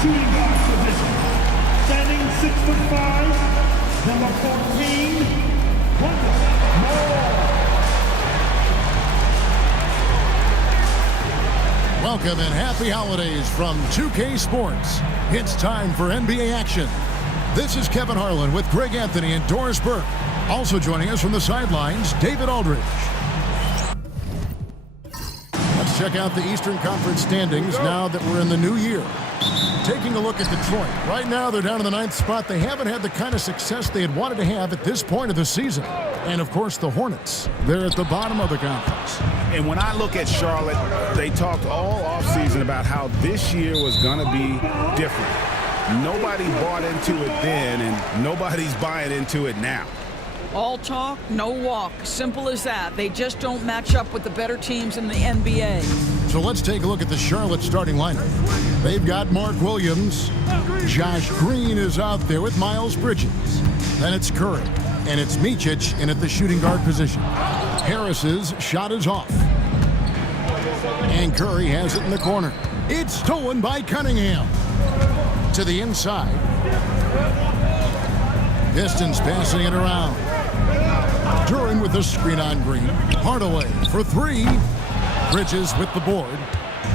shooting guard position. Standing 6'5", number 14, Moore. Welcome and happy holidays from 2K Sports. It's time for NBA action. This is Kevin Harlan with Greg Anthony and Doris Burke. Also joining us from the sidelines, David Aldridge. Let's check out the Eastern Conference standings now that we're in the new year. Taking a look at Detroit. Right now, they're down in the 9th spot. They haven't had the kind of success they had wanted to have at this point of the season. And, of course, the Hornets. They're at the bottom of the conference. And when I look at Charlotte, they talked all offseason about how this year was going to be different. Nobody bought into it then, and nobody's buying into it now. All talk, no walk. Simple as that. They just don't match up with the better teams in the NBA. So let's take a look at the Charlotte starting lineup. They've got Mark Williams. Josh Green is out there with Miles Bridges. Then it's Curry. And it's Micic in at the shooting guard position. Harris's shot is off. And Curry has it in the corner. It's stolen by Cunningham. To the inside. Pistons passing it around. Duran with the screen on Green. Hardaway for three. Bridges with the board.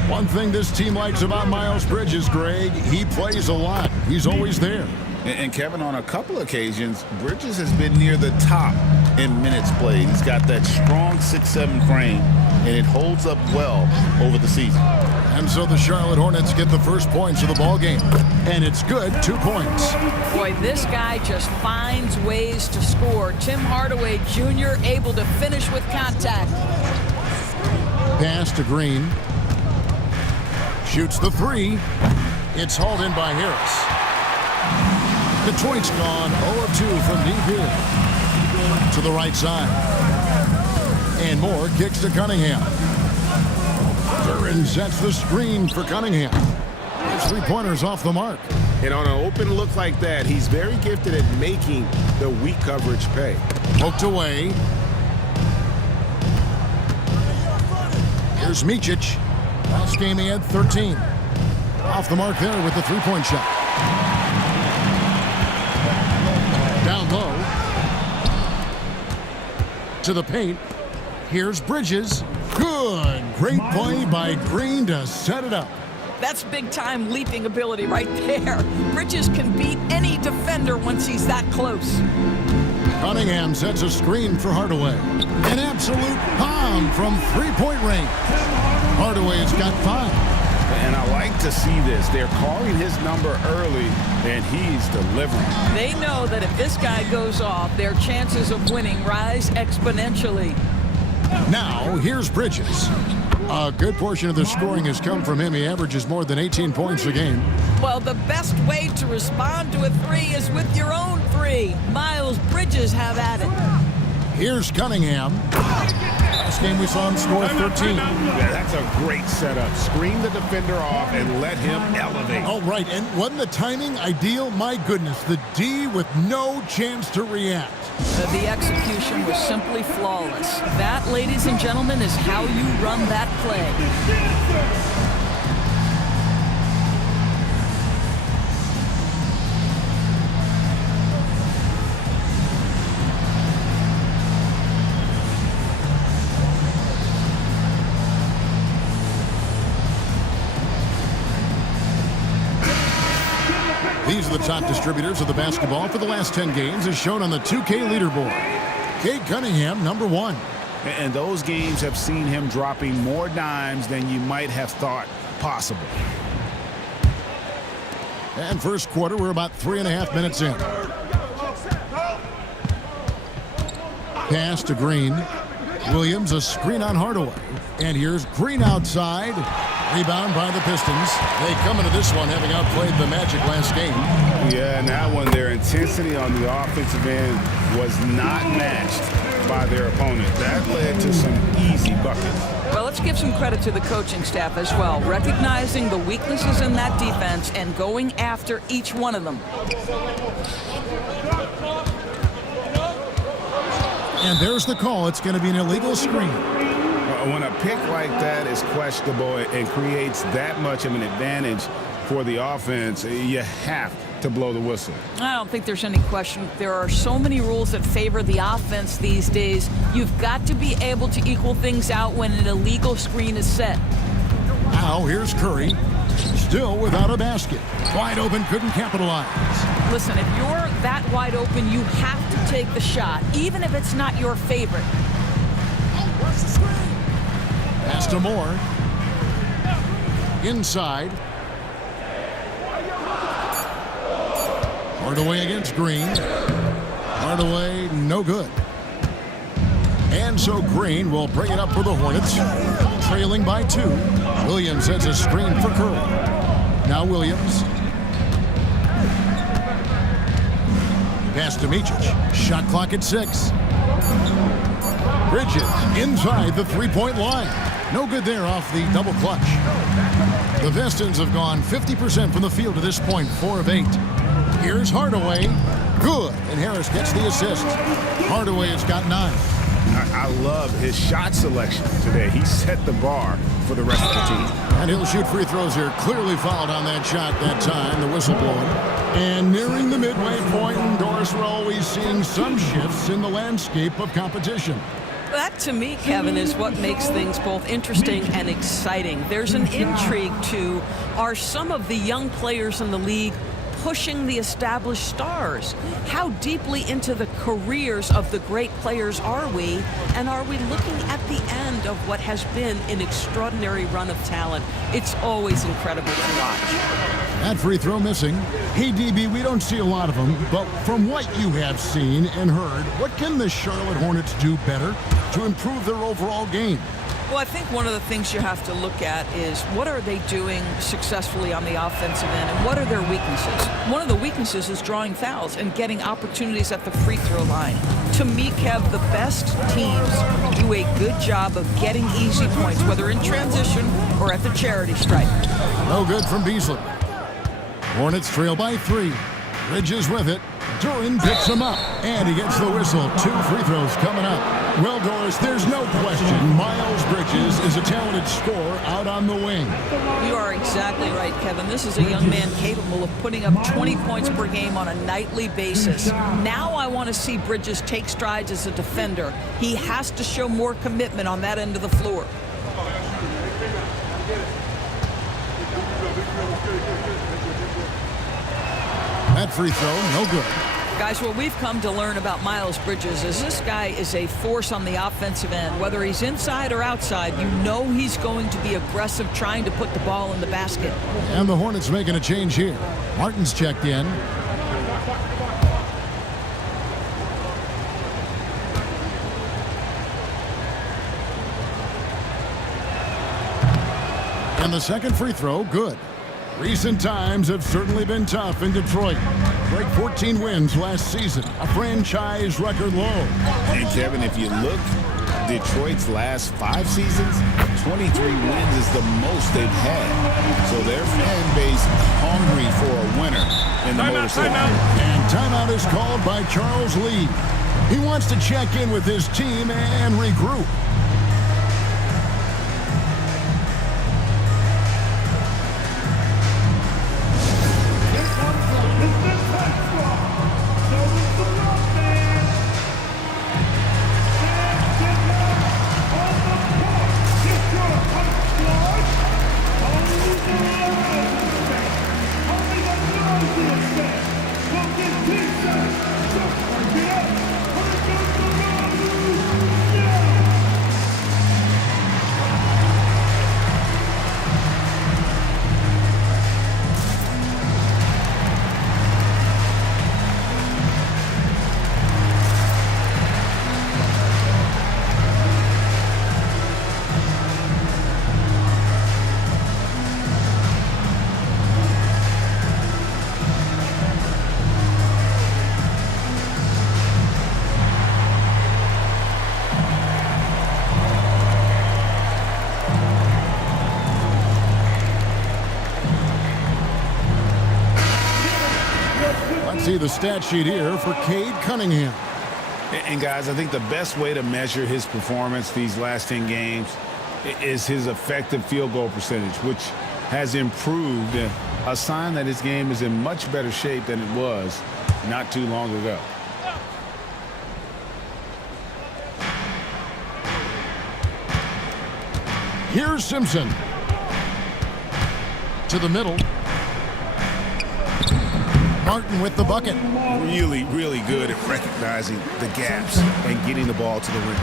One thing this team likes about Miles Bridges, Greg, he plays a lot. He's always there. And Kevin, on a couple occasions, Bridges has been near the top in minutes played. He's got that strong 6'7" frame, and it holds up well over the season. And so the Charlotte Hornets get the first points of the ball game. And it's good, 2 points. Boy, this guy just finds ways to score. Tim Hardaway Jr. able to finish with contact. Pass to Green. Shoots the three. It's hauled in by Harris. Detroit's gone 0 of 2 from deep here. To the right side. And Moore kicks to Cunningham. Duran sets the screen for Cunningham. His three-pointers off the mark. And on an open look like that, he's very gifted at making the weak coverage pay. Poked away. Here's Micic. Last game he had 13. Off the mark there with the three-point shot. Down low. To the paint. Here's Bridges. Good. Great play by Green to set it up. That's big-time leaping ability right there. Bridges can beat any defender once he's that close. Cunningham sets a screen for Hardaway. An absolute bomb from three-point range. Hardaway's got 5. And I like to see this. They're calling his number early, and he's delivering. They know that if this guy goes off, their chances of winning rise exponentially. Now, here's Bridges. A good portion of the scoring has come from him. He averages more than 18 points a game. Well, the best way to respond to a three is with your own three. Miles Bridges have at it. Here's Cunningham. Last game we saw him score 13. Yeah, that's a great setup. Screen the defender off and let him elevate. Oh, right. And wasn't the timing ideal? My goodness, the D with no chance to react. The execution was simply flawless. That, ladies and gentlemen, is how you run that play. These are the top distributors of the basketball for the last 10 games as shown on the 2K leaderboard. Cade Cunningham, number 1. And those games have seen him dropping more dimes than you might have thought possible. And first quarter, we're about 3.5 minutes in. Pass to Green. Williams, a screen on Hardaway. And here's Green outside. Rebound by the Pistons. They come into this one having outplayed the Magic last game. Yeah, and that one, their intensity on the offensive end was not matched by their opponent. That led to some easy buckets. Well, let's give some credit to the coaching staff as well, recognizing the weaknesses in that defense and going after each one of them. And there's the call. It's going to be an illegal screen. When a pick like that is questionable and creates that much of an advantage, for the offense, you have to blow the whistle. I don't think there's any question. There are so many rules that favor the offense these days. You've got to be able to equal things out when an illegal screen is set. Now here's Curry, still without a basket. Wide open, couldn't capitalize. Listen, if you're that wide open, you have to take the shot, even if it's not your favorite. Pass to Moore. Inside. Hardaway against Green. Hardaway, no good. And so Green will bring it up for the Hornets, trailing by 2. Williams sets a screen for Curry. Now Williams. Pass to Micic. Shot clock at 6. Bridges inside the three-point line. No good there off the double clutch. The Pistons have gone 50% from the field to this point, 4 of 8. Here's Hardaway. Good. And Harris gets the assist. Hardaway has got 9. I love his shot selection today. He set the bar for the rest of the team. And he'll shoot free throws here. Clearly fouled on that shot that time. The whistle blowing. And nearing the midway point, Doris, we're always seeing some shifts in the landscape of competition. That, to me, Kevin, is what makes things both interesting and exciting. There's an intrigue to, are some of the young players in the league pushing the established stars? How deeply into the careers of the great players are we? And are we looking at the end of what has been an extraordinary run of talent? It's always incredible to watch. That free throw missing. Hey, DB, we don't see a lot of them, but from what you have seen and heard, what can the Charlotte Hornets do better to improve their overall game? Well, I think one of the things you have to look at is what are they doing successfully on the offensive end and what are their weaknesses? One of the weaknesses is drawing fouls and getting opportunities at the free throw line. To me, Kev, the best teams do a good job of getting easy points, whether in transition or at the charity stripe. No good from Beasley. Hornets trail by 3. Bridges with it. Duran picks him up, and he gets the whistle. 2 free throws coming up. Well, Doris, there's no question Miles Bridges is a talented scorer out on the wing. You are exactly right, Kevin. This is a young man capable of putting up 20 points per game on a nightly basis. Now I want to see Bridges take strides as a defender. He has to show more commitment on that end of the floor. That free throw, no good. Guys, what we've come to learn about Miles Bridges is this guy is a force on the offensive end. Whether he's inside or outside, you know he's going to be aggressive trying to put the ball in the basket. And the Hornets making a change here. Martin's checked in. And the second free throw, good. Recent times have certainly been tough in Detroit. Break 14 wins last season, a franchise record low. And Kevin, if you look, Detroit's last 5 seasons, 23 wins is the most they've had. So their fan base hungry for a winner in the Motor City. And timeout is called by Charles Lee. He wants to check in with his team and regroup. See the stat sheet here for Cade Cunningham. And guys, I think the best way to measure his performance these last 10 games is his effective field goal percentage, which has improved, a sign that his game is in much better shape than it was not too long ago. Here's Simpson. To the middle. Martin with the bucket. Really, really good at recognizing the gaps and getting the ball to the rim.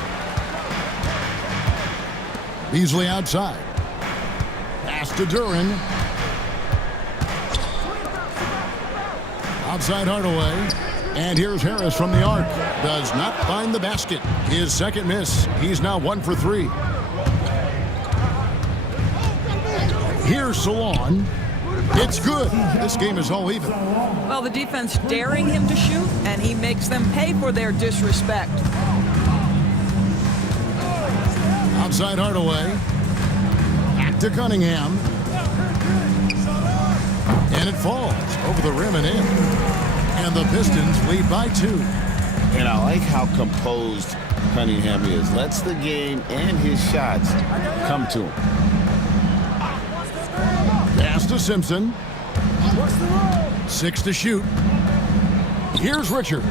Beasley outside. Pass to Duran. Outside Hardaway. And here's Harris from the arc. Does not find the basket. His second miss. He's now 1 for 3. Here's Salon. It's good. This game is all even. Well, the defense daring him to shoot, and he makes them pay for their disrespect. Outside Hardaway. Back to Cunningham. And it falls over the rim and in. And the Pistons lead by 2. And I like how composed Cunningham is. Lets the game and his shots come to him. Pass to Simpson. 6 to shoot. Here's Richards.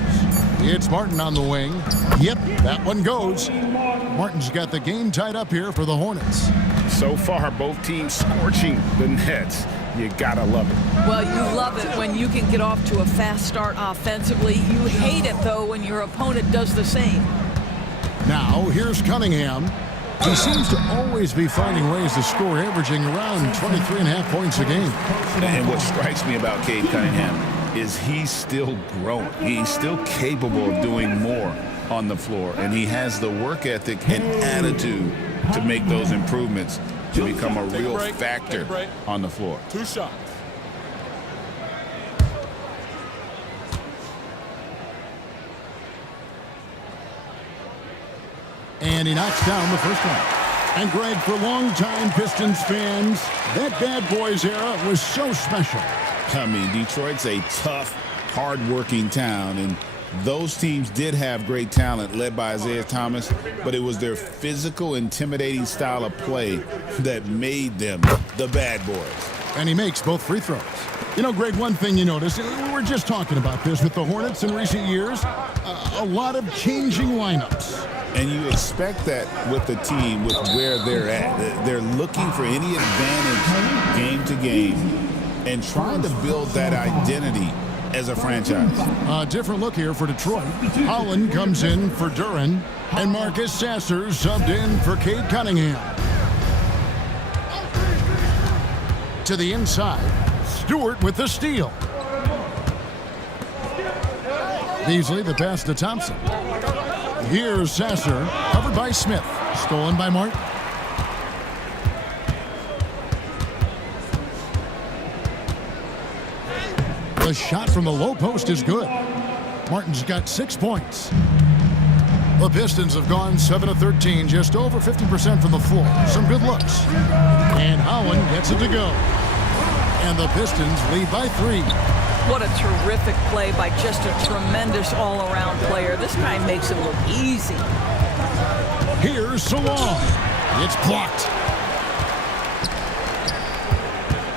It's Martin on the wing. Yep, that one goes. Martin's got the game tied up here for the Hornets. So far, both teams scorching the Nets. You gotta love it. Well, you love it when you can get off to a fast start offensively. You hate it, though, when your opponent does the same. Now, here's Cunningham. He seems to always be finding ways to score, averaging around 23.5 points a game. And what strikes me about Cade Cunningham is he's still growing. He's still capable of doing more on the floor. And he has the work ethic and attitude to make those improvements to become a real factor on the floor. 2 shots. And he knocks down the first one. And Greg, for longtime Pistons fans, that Bad Boys era was so special. I mean, Detroit's a tough, hard-working town, and those teams did have great talent led by Isaiah Thomas, but it was their physical, intimidating style of play that made them the Bad Boys. And he makes both free throws. You know, Greg, one thing you notice, we were just talking about this with the Hornets in recent years, a lot of changing lineups. And you expect that with the team, with where they're at. They're looking for any advantage game to game and trying to build that identity as a franchise. A different look here for Detroit. Holland comes in for Duran, and Marcus Sasser subbed in for Cade Cunningham. To the inside, Stewart with the steal. Beasley the pass to Thompson. Here's Sasser, covered by Smith. Stolen by Martin. The shot from the low post is good. Martin's got 6 points. The Pistons have gone 7 of 13, just over 50% from the floor. Some good looks. And Holland gets it to go. And the Pistons lead by 3. What a terrific play by just a tremendous all-around player. This guy makes it look easy. Here's Salon. It's blocked.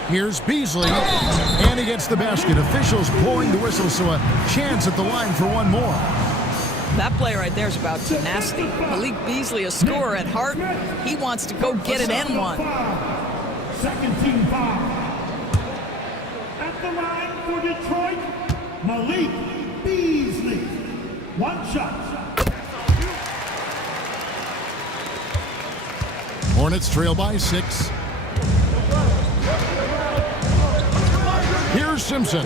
Here's Beasley. And he gets the basket. Officials blowing the whistle, so a chance at the line for one more. That play right there is about tenacity. Malik Beasley, a scorer at heart. He wants to go get it and one. Second team foul. At the line for Detroit, Malik Beasley. 1 shot. Hornets trail by 6. Here's Simpson.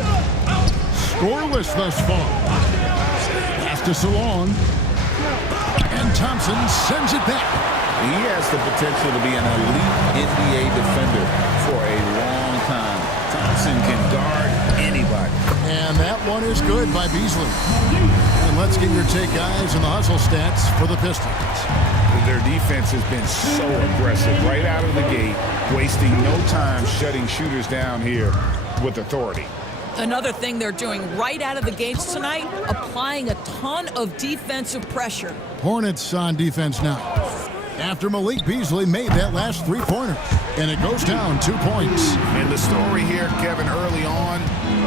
Scoreless thus far. Pass to Salon. And Thompson sends it back. He has the potential to be an elite NBA defender for a long time. Thompson can guard anybody. And that one is good by Beasley. And let's get your take, guys, on the hustle stats for the Pistons. Their defense has been so aggressive right out of the gate, wasting no time shutting shooters down here with authority. Another thing they're doing right out of the gates tonight, applying a ton of defensive pressure. Hornets on defense now. after Malik Beasley made that last three-pointer. And it goes down 2 points. And the story here, Kevin, early on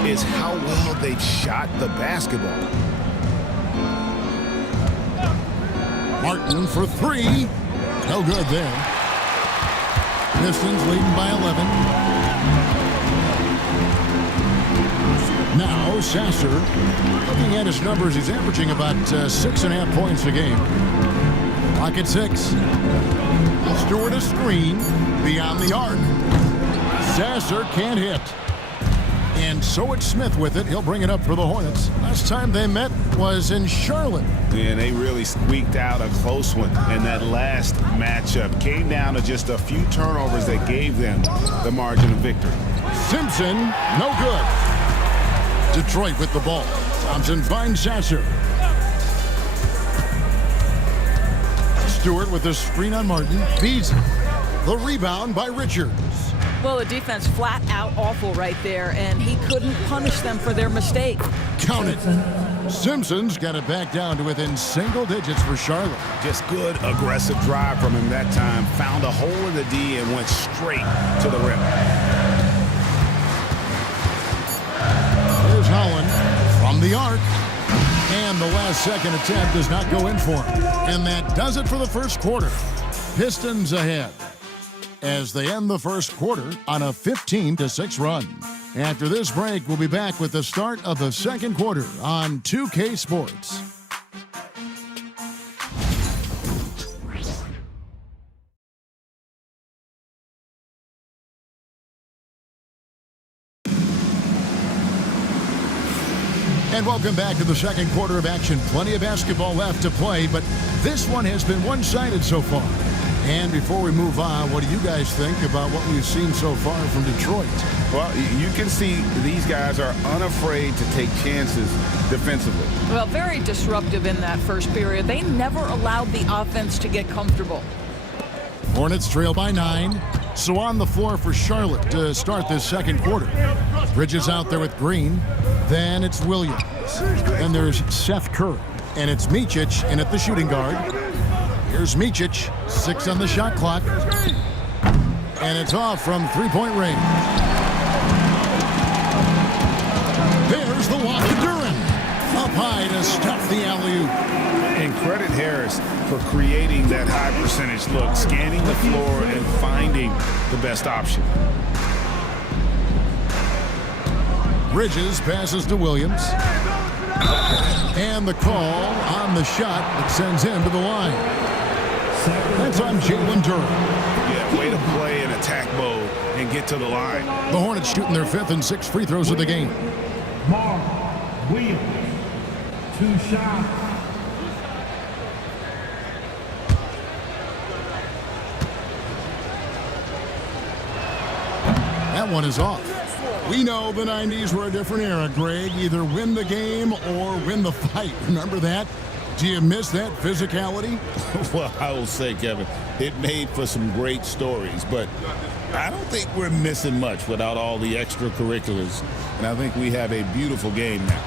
is how well they've shot the basketball. Martin for three. No good there. Pistons leading by 11. Now Sasser, looking at his numbers, he's averaging about 6.5 points a game. Pocket 6. Stewart a screen beyond the arc. Sasser can't hit. And so it's Smith with it. He'll bring it up for the Hornets. Last time they met was in Charlotte. And they really squeaked out a close one. And that last matchup came down to just a few turnovers that gave them the margin of victory. Simpson, no good. Detroit with the ball. Thompson finds Sasser. Stewart with the screen on Martin. Beasley. The rebound by Richards. Well, the defense flat out awful right there, and he couldn't punish them for their mistake. Count it. Simpson's got it back down to within single digits for Charlotte. Just good, aggressive drive from him that time. Found a hole in the D and went straight to the rim. Here's Holland from the arc. And the last second attempt does not go in for him. And that does it for the first quarter. Pistons ahead as they end the first quarter on a 15-6 run. After this break, we'll be back with the start of the second quarter on 2K Sports. And welcome back to the second quarter of action. Plenty of basketball left to play, but this one has been one-sided so far. And before we move on, what do you guys think about what we've seen so far from Detroit? Well, you can see these guys are unafraid to take chances defensively. Well, very disruptive in that first period. They never allowed the offense to get comfortable. Hornets trail by 9. So on the floor for Charlotte to start this second quarter. Bridges out there with Green. Then it's Williams. Then there's Seth Curry. And it's Micic in at the shooting guard. Here's Micic, 6 on the shot clock. And it's off from three-point range. There's the walk to Duran. Up high to stuff the alley-oop. And credit Harris for creating that high percentage look, scanning the floor and finding the best option. Bridges passes to Williams. And the call on the shot that sends him to the line. That's on Jalen Duran. Yeah, way to play in attack mode and get to the line. The Hornets shooting their 5th and 6th free throws of the game. Mark Williams, 2 shots. That one is off. We know the 90s were a different era, Greg. Either win the game or win the fight. Remember that? Do you miss that physicality? Well, I will say, Kevin, it made for some great stories, but I don't think we're missing much without all the extracurriculars, and I think we have a beautiful game now.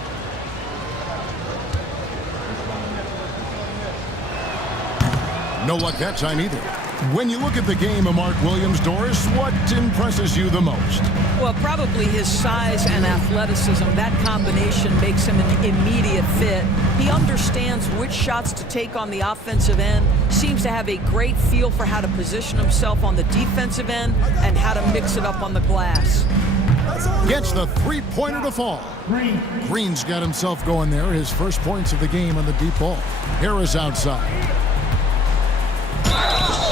No luck that time either. When you look at the game of Mark Williams, Doris, what impresses you the most? Well, probably his size and athleticism. That combination makes him an immediate fit. He understands which shots to take on the offensive end, seems to have a great feel for how to position himself on the defensive end and how to mix it up on the glass. Gets the three-pointer to fall. Green's got himself going there. His first points of the game on the deep ball. Harris outside.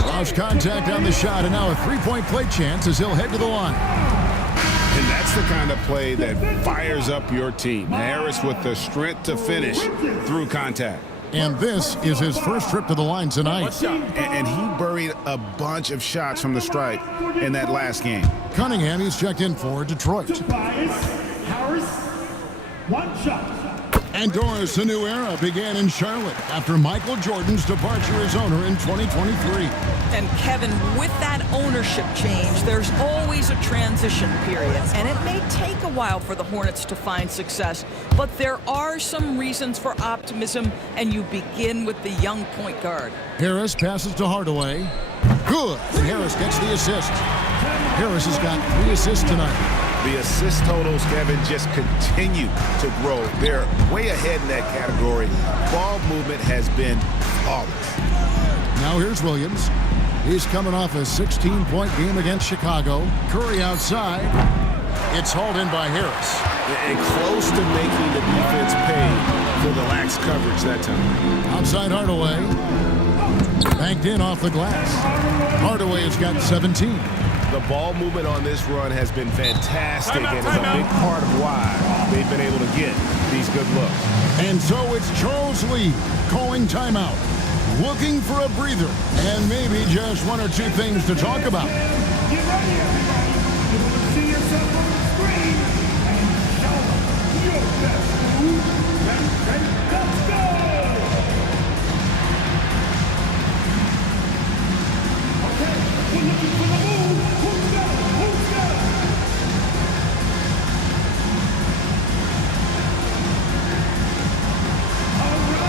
Lost contact on the shot, and now a three-point play chance as he'll head to the line. And that's the kind of play that fires up your team. Harris with the strength to finish through contact. And this is his first trip to the line tonight. And he buried a bunch of shots from the stripe in that last game. Cunningham, he's checked in for Detroit. Tobias Harris, 1 shot. And Doris, a new era began in Charlotte after Michael Jordan's departure as owner in 2023. And Kevin, with that ownership change, there's always a transition period. And it may take a while for the Hornets to find success, but there are some reasons for optimism, and you begin with the young point guard. Harris passes to Hardaway. Good. And Harris gets the assist. Harris has got 3 assists tonight. The assist totals, Kevin, just continue to grow. They're way ahead in that category. Ball movement has been flawless. Now here's Williams. He's coming off a 16-point game against Chicago. Curry outside. It's hauled in by Harris. And close to making the defense pay for the lax coverage that time. Outside Hardaway. Banked in off the glass. Hardaway has got 17. The ball movement on this run has been fantastic and is a big part of why they've been able to get these good looks. And so it's Charles Lee calling timeout, looking for a breather, and maybe just 1 or 2 things to talk about. Get ready, everybody. You're going to see yourself on the screen and show them your best move. Ready? Let's go! Okay, we're looking for the move. Who's got it? Who's got it? All right.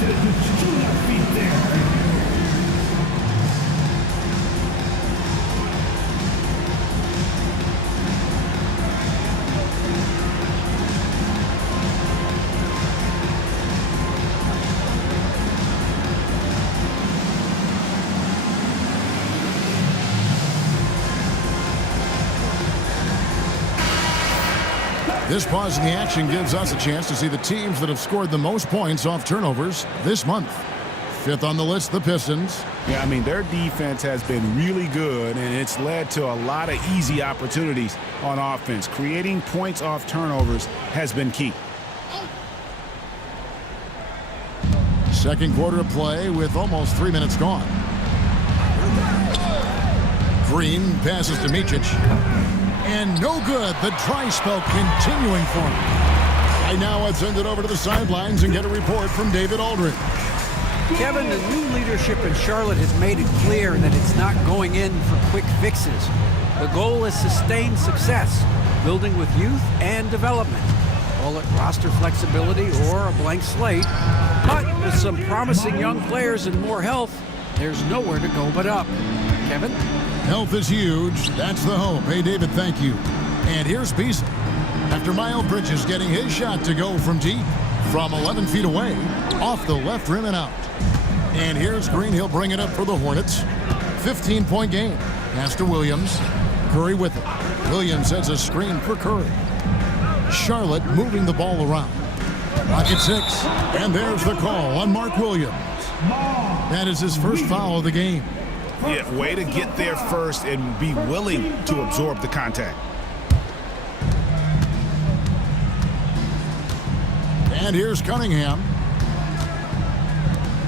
Just 2 left feet there. This pause in the action gives us a chance to see the teams that have scored the most points off turnovers this month. 5th on the list, the Pistons. Yeah, I mean, their defense has been really good, and it's led to a lot of easy opportunities on offense. Creating points off turnovers has been key. Second quarter of play with almost 3 minutes gone. Green passes to Micic. And no good. The dry spell continuing for him. Right now, let's send it over to the sidelines and get a report from David Aldridge. Kevin, the new leadership in Charlotte has made it clear that it's not going in for quick fixes. The goal is sustained success, building with youth and development. Call it roster flexibility or a blank slate. But with some promising young players and more health, there's nowhere to go but up. Kevin? Health is huge. That's the hope. Hey, David, thank you. And here's Beasley. After Miles Bridges getting his shot to go from deep, from 11 feet away, off the left rim and out. And here's Green. He'll bring it up for the Hornets. 15-point game. Pass to Williams. Curry with it. Williams has a screen for Curry. Charlotte moving the ball around. Pocket 6. And there's the call on Mark Williams. That is his first foul of the game. Yeah, way to get there first and be willing to absorb the contact. And here's Cunningham.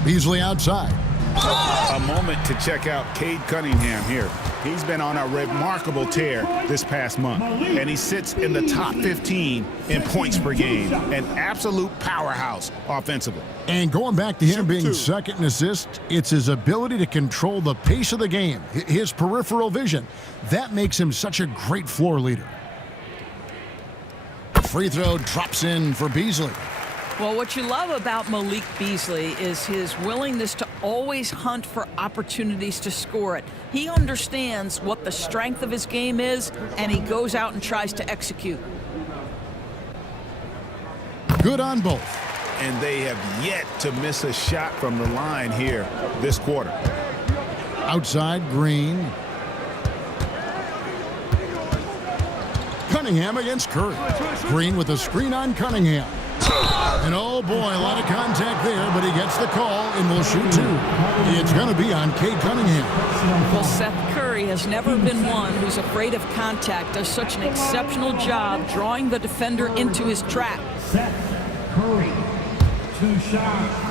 Beasley outside. A moment to check out Cade Cunningham here. He's been on a remarkable tear this past month, and he sits in the top 15 in points per game. An absolute powerhouse offensively. And going back to him being second in assists, it's his ability to control the pace of the game, his peripheral vision. That makes him such a great floor leader. Free throw drops in for Beasley. Well, what you love about Malik Beasley is his willingness to always hunt for opportunities to score it. He understands what the strength of his game is, and he goes out and tries to execute. Good on both. And they have yet to miss a shot from the line here this quarter. Outside, Green. Cunningham against Curry. Green with a screen on Cunningham. And oh boy, a lot of contact there, but he gets the call and will shoot 2. It's going to be on Cade Cunningham. Well, Seth Curry has never been one who's afraid of contact. Does such an exceptional job drawing the defender into his trap. Seth Curry, 2 shots.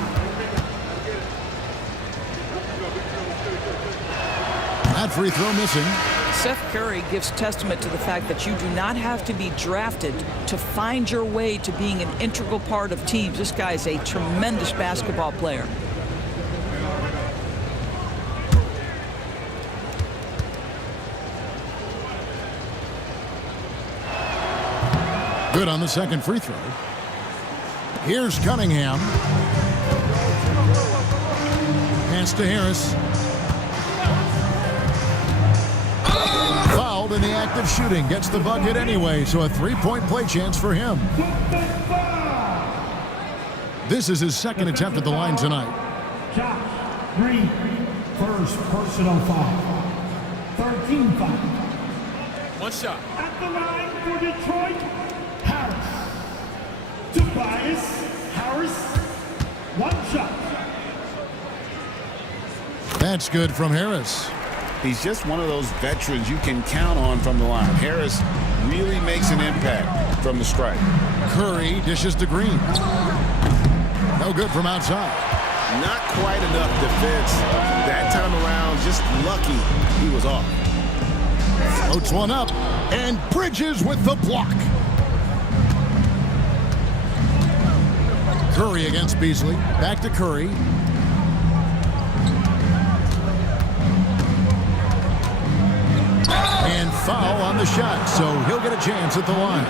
That free throw missing. Seth Curry gives testament to the fact that you do not have to be drafted to find your way to being an integral part of teams. This guy is a tremendous basketball player. Good on the second free throw. Here's Cunningham. Pass to Harris. Fouled in the act of shooting. Gets the bucket anyway, so a three-point play chance for him. This is his second attempt at the line tonight. Josh Green, first personal foul. 13 foul. One shot. At the line for Detroit, Harris. Tobias Harris, one shot. That's good from Harris. He's just one of those veterans you can count on from the line. Harris really makes an impact from the stripe. Curry dishes to Green. No good from outside. Not quite enough defense that time around. Just lucky he was off. Floats one up, and Bridges with the block. Curry against Beasley. Back to Curry. And foul on the shot, so he'll get a chance at the line.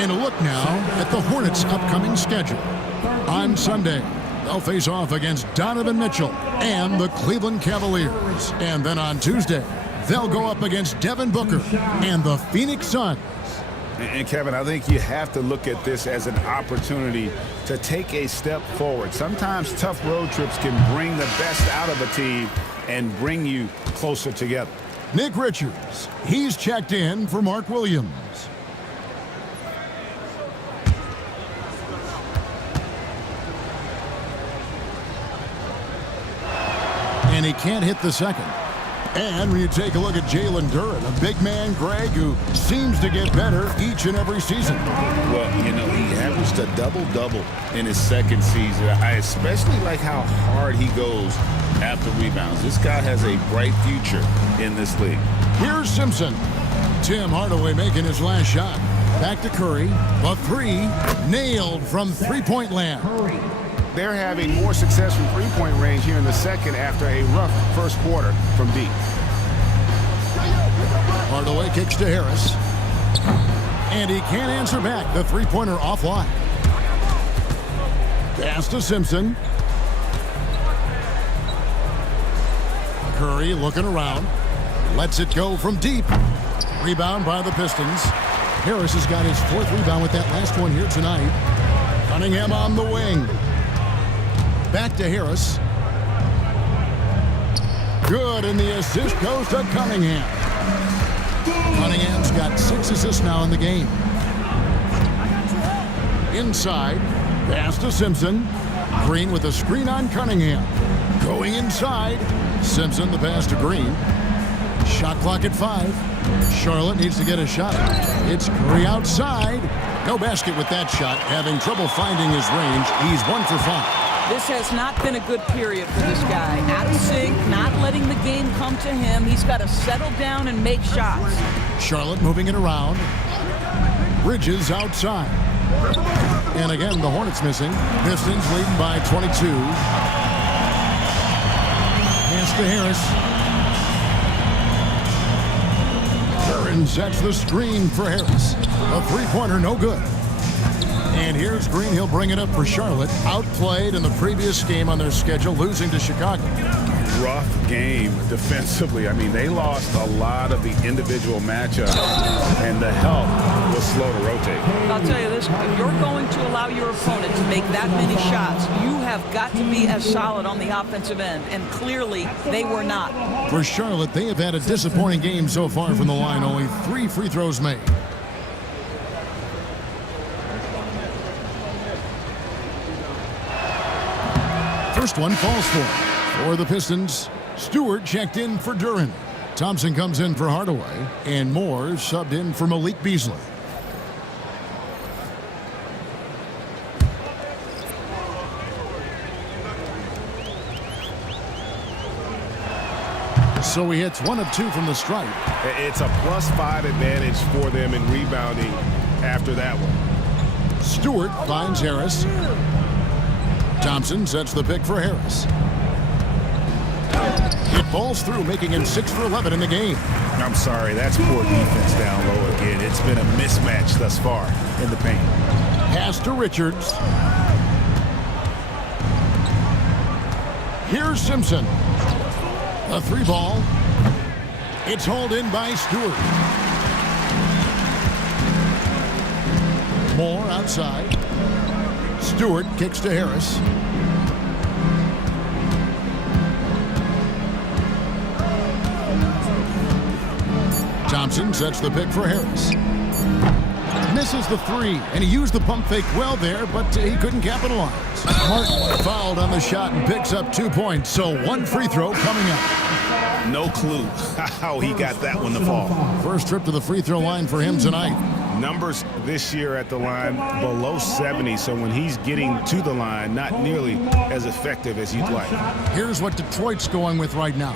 And a look now at the Hornets' upcoming schedule. On Sunday, they'll face off against Donovan Mitchell and the Cleveland Cavaliers. And then on Tuesday, they'll go up against Devin Booker and the Phoenix Suns. And Kevin, I think you have to look at this as an opportunity to take a step forward. Sometimes tough road trips can bring the best out of a team and bring you closer together. Nick Richards, he's checked in for Mark Williams. And he can't hit the second. And when you take a look at Jalen Duren, a big man, Greg, who seems to get better each and every season. Well, you know, he averaged a double-double in his second season. I especially like how hard he goes after rebounds. This guy has a bright future in this league. Here's Simpson. Tim Hardaway making his last shot. Back to Curry. A three nailed from three-point land. They're having more success from three-point range here in the second after a rough first quarter from deep. Hardaway kicks to Harris. And he can't answer back. The three-pointer offline. Pass to Simpson. Curry looking around. Lets it go from deep. Rebound by the Pistons. Harris has got his fourth rebound with that last one here tonight. Cunningham on the wing. Back to Harris. Good, and the assist goes to Cunningham. Cunningham's got 6 assists now in the game. Inside, pass to Simpson. Green with a screen on Cunningham. Going inside, Simpson the pass to Green. Shot clock at 5. Charlotte needs to get a shot. It's Curry outside. No basket with that shot. Having trouble finding his range. He's 1 for 5. This has not been a good period for this guy. Out of sync, not letting the game come to him. He's got to settle down and make shots. Charlotte moving it around. Bridges outside. And again, the Hornets missing. Pistons leading by 22. Pass to Harris. Duren sets the screen for Harris. A three-pointer, no good. And here's Green. He'll bring it up for Charlotte. Outplayed in the previous game on their schedule, losing to Chicago. Rough game defensively. I mean, they lost a lot of the individual matchups, and the help was slow to rotate. I'll tell you this, if you're going to allow your opponent to make that many shots, you have got to be as solid on the offensive end, and clearly they were not. For Charlotte, they have had a disappointing game so far from the line. Only 3 free throws made. First one falls for the Pistons. Stewart checked in for Duren. Thompson comes in for Hardaway. And Moore subbed in for Malik Beasley. So he hits 1 of 2 from the stripe. It's a +5 advantage for them in rebounding after that one. Stewart finds Harris. Thompson sets the pick for Harris. It falls through, making him 6 for 11 in the game. I'm sorry, that's poor defense down low again. It's been a mismatch thus far in the paint. Pass to Richards. Here's Simpson. A 3 ball. It's hauled in by Stewart. Moore outside. Stewart kicks to Harris. Thompson sets the pick for Harris. Misses the 3, and he used the pump fake well there, but he couldn't capitalize. Martin fouled on the shot and picks up 2 points, so 1 free throw coming up. No clue how he got that one to fall. First trip to the free throw line for him tonight. Numbers this year at the line below 70, so when he's getting to the line, not nearly as effective as you'd like. Here's what Detroit's going with right now.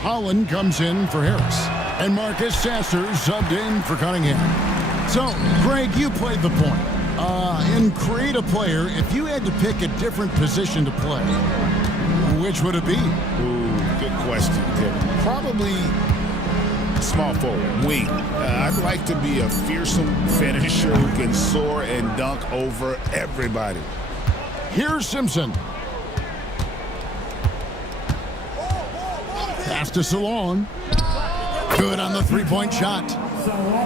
Holland comes in for Harris, and Marcus Sasser subbed in for Cunningham. So, Greg, you played the point. In create a player, if you had to pick a different position to play, which would it be? Ooh, good question, Tim. Probably small forward, wing. I'd like to be a fearsome finisher who can soar and dunk over everybody. Here's Simpson. Pass to Salon. Good on the three-point shot.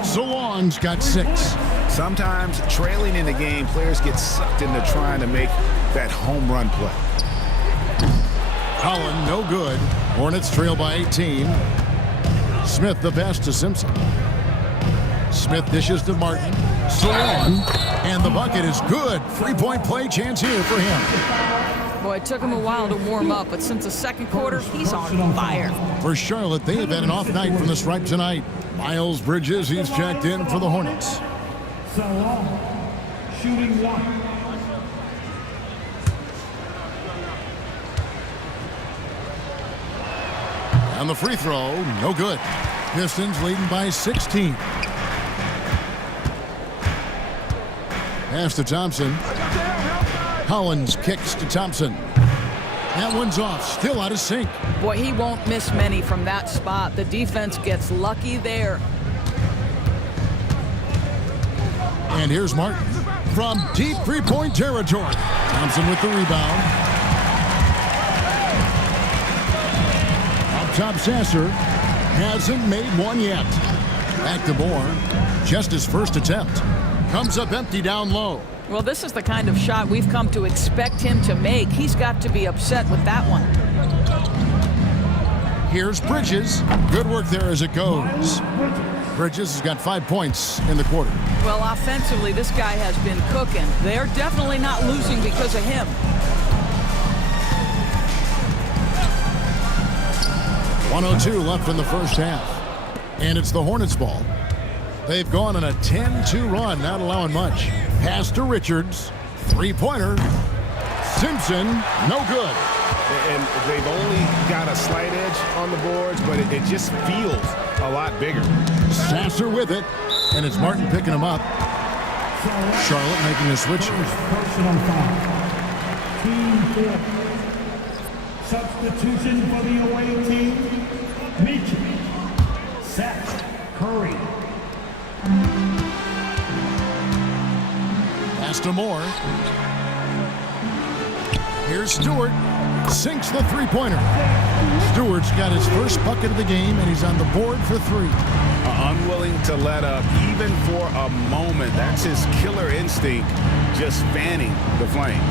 Salon's got 6. Sometimes trailing in the game, players get sucked into trying to make that home run play. Holland, no good. Hornets trail by 18. Smith the pass to Simpson. Smith dishes to Martin. Salon, and the bucket is good. 3-point play chance here for him. Boy, it took him a while to warm up, but since the second quarter, he's on fire. For Charlotte, they have had an off night from the stripe tonight. Miles Bridges, he's checked in for the Hornets. Salon, shooting 1. On the free throw, no good. Pistons leading by 16. Pass to Thompson. Collins kicks to Thompson. That one's off, still out of sync. Boy, he won't miss many from that spot. The defense gets lucky there. And here's Martin from deep three-point territory. Thompson with the rebound. Up top, Sasser hasn't made one yet. Back to Moore. Just his first attempt. Comes up empty down low. Well, this is the kind of shot we've come to expect him to make. He's got to be upset with that one. Here's Bridges. Good work there as it goes. Bridges has got 5 points in the quarter. Well, offensively, this guy has been cooking. They're definitely not losing because of him. 1:02 left in the first half. And it's the Hornets' ball. They've gone on a 10-2 run, not allowing much. Pass to Richards. Three-pointer. Simpson, no good. And they've only got a slight edge on the boards, but it just feels a lot bigger. Sasser with it, and it's Martin picking him up. Charlotte making a switch. Personal foul. Team 4. Substitution for the away team. Mitchell. Seth Curry. Pass to Moore. Here's Stewart. Sinks the three-pointer. Stewart's got his first bucket of the game, and he's on the board for 3. Unwilling to let up even for a moment. That's his killer instinct, just fanning the flames.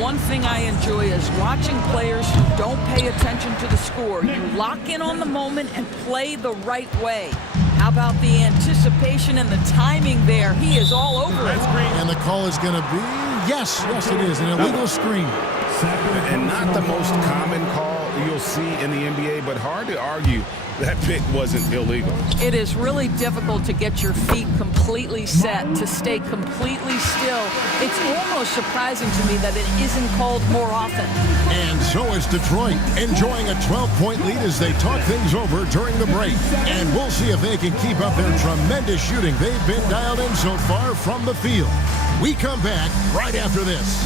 One thing I enjoy is watching players who don't pay attention to the score. You lock in on the moment and play the right way. How about the anticipation and the timing there? He is all over it. And the call is going to be, yes, it is, an illegal screen. And not the most common call you'll see in the NBA, but hard to argue that pick wasn't illegal. It is really difficult to get your feet completely set, to stay completely still. It's almost surprising to me that it isn't called more often. And so is Detroit, enjoying a 12-point lead as they talk things over during the break. And we'll see if they can keep up their tremendous shooting they've been dialed in so far from the field. We come back right after this.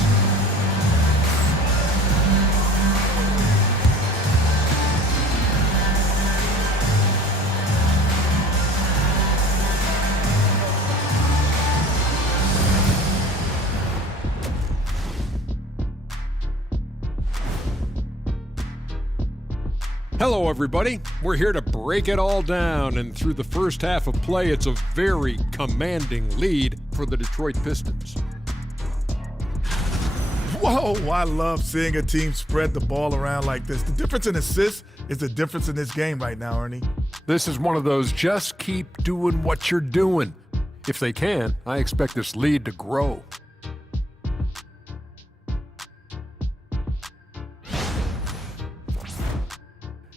Hello, everybody. We're here to break it all down, and through the first half of play, it's a very commanding lead for the Detroit Pistons. Whoa, I love seeing a team spread the ball around like this. The difference in assists is the difference in this game right now, Ernie. This is one of those just keep doing what you're doing. If they can, I expect this lead to grow.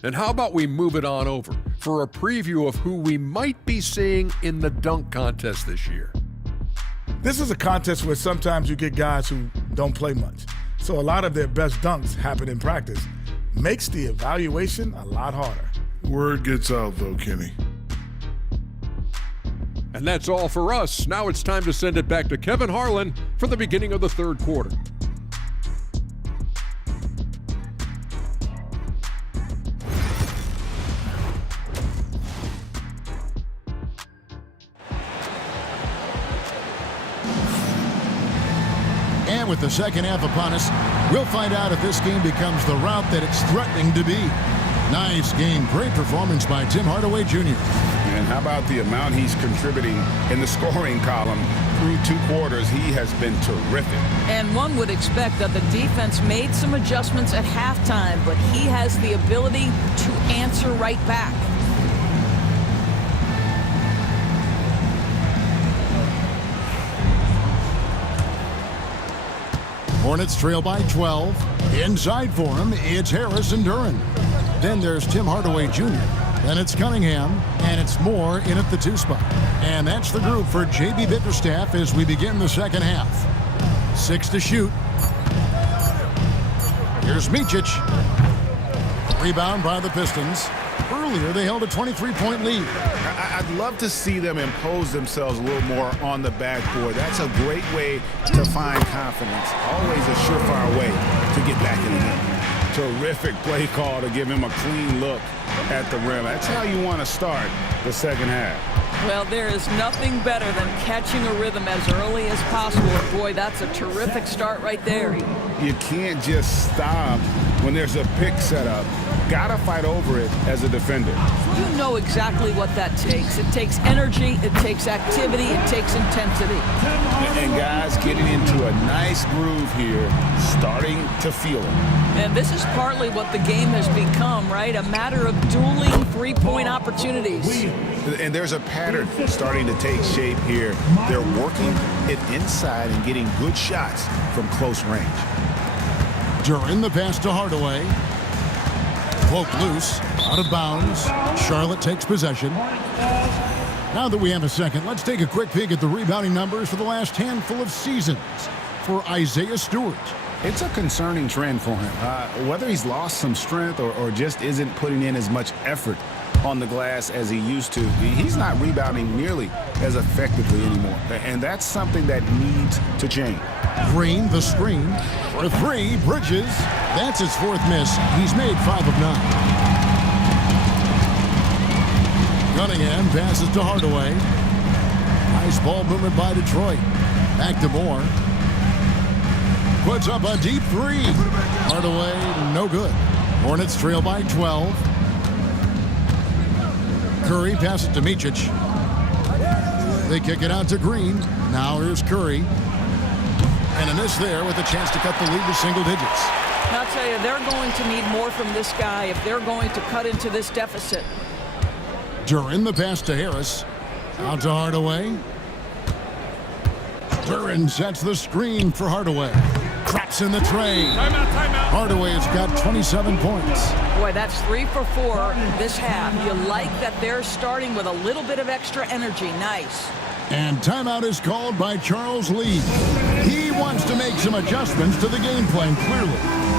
And how about we move it on over for a preview of who we might be seeing in the dunk contest this year. This is a contest where sometimes you get guys who don't play much. So a lot of their best dunks happen in practice. Makes the evaluation a lot harder. Word gets out though, Kenny. And that's all for us. Now it's time to send it back to Kevin Harlan for the beginning of the third quarter. And with the second half upon us, we'll find out if this game becomes the route that it's threatening to be. Nice game. Great performance by Tim Hardaway Jr. And how about the amount he's contributing in the scoring column? Through 2 quarters, he has been terrific. And one would expect that the defense made some adjustments at halftime, but he has the ability to answer right back. Hornets trail by 12. Inside for him, it's Harris and Duran. Then there's Tim Hardaway Jr. Then it's Cunningham, and it's Moore in at the 2 spot. And that's the group for J.B. Bickerstaff as we begin the second half. 6 to shoot. Here's Micic. Rebound by the Pistons. Earlier, they held a 23-point lead. I'd love to see them impose themselves a little more on the backboard. That's a great way to find confidence. Always a surefire way to get back in the game. Terrific play call to give him a clean look at the rim. That's how you want to start the second half. Well, there is nothing better than catching a rhythm as early as possible. And boy, that's a terrific start right there. You can't just stop when there's a pick set up. Gotta fight over it as a defender. You know exactly what that takes. It takes energy, it takes activity, it takes intensity. And guys getting into a nice groove here, starting to feel it. And this is partly what the game has become, right? A matter of dueling three-point opportunities. And there's a pattern starting to take shape here. They're working it inside and getting good shots from close range. Duran the pass to Hardaway. Poked loose, out of bounds. Charlotte takes possession. Now that we have a second, let's take a quick peek at the rebounding numbers for the last handful of seasons for Isaiah Stewart. It's a concerning trend for him. Whether he's lost some strength or just isn't putting in as much effort on the glass as he used to, he's not rebounding nearly as effectively anymore. And that's something that needs to change. Green, the screen. For 3, Bridges. That's his 4th miss. He's made 5 of 9. Cunningham passes to Hardaway. Nice ball movement by Detroit. Back to Moore. Puts up a deep 3. Hardaway, no good. Hornets trail by 12. Curry passes to Micic. They kick it out to Green. Now here's Curry. And a miss there with a chance to cut the lead to single digits. I'll tell you, they're going to need more from this guy if they're going to cut into this deficit. Duran the pass to Harris. Out to Hardaway. Duran sets the screen for Hardaway. Traps in the trade. Hardaway's got 27 points. Boy, that's 3 for 4 this half. You like that they're starting with a little bit of extra energy. Nice. And timeout is called by Charles Lee. He wants to make some adjustments to the game plan, clearly.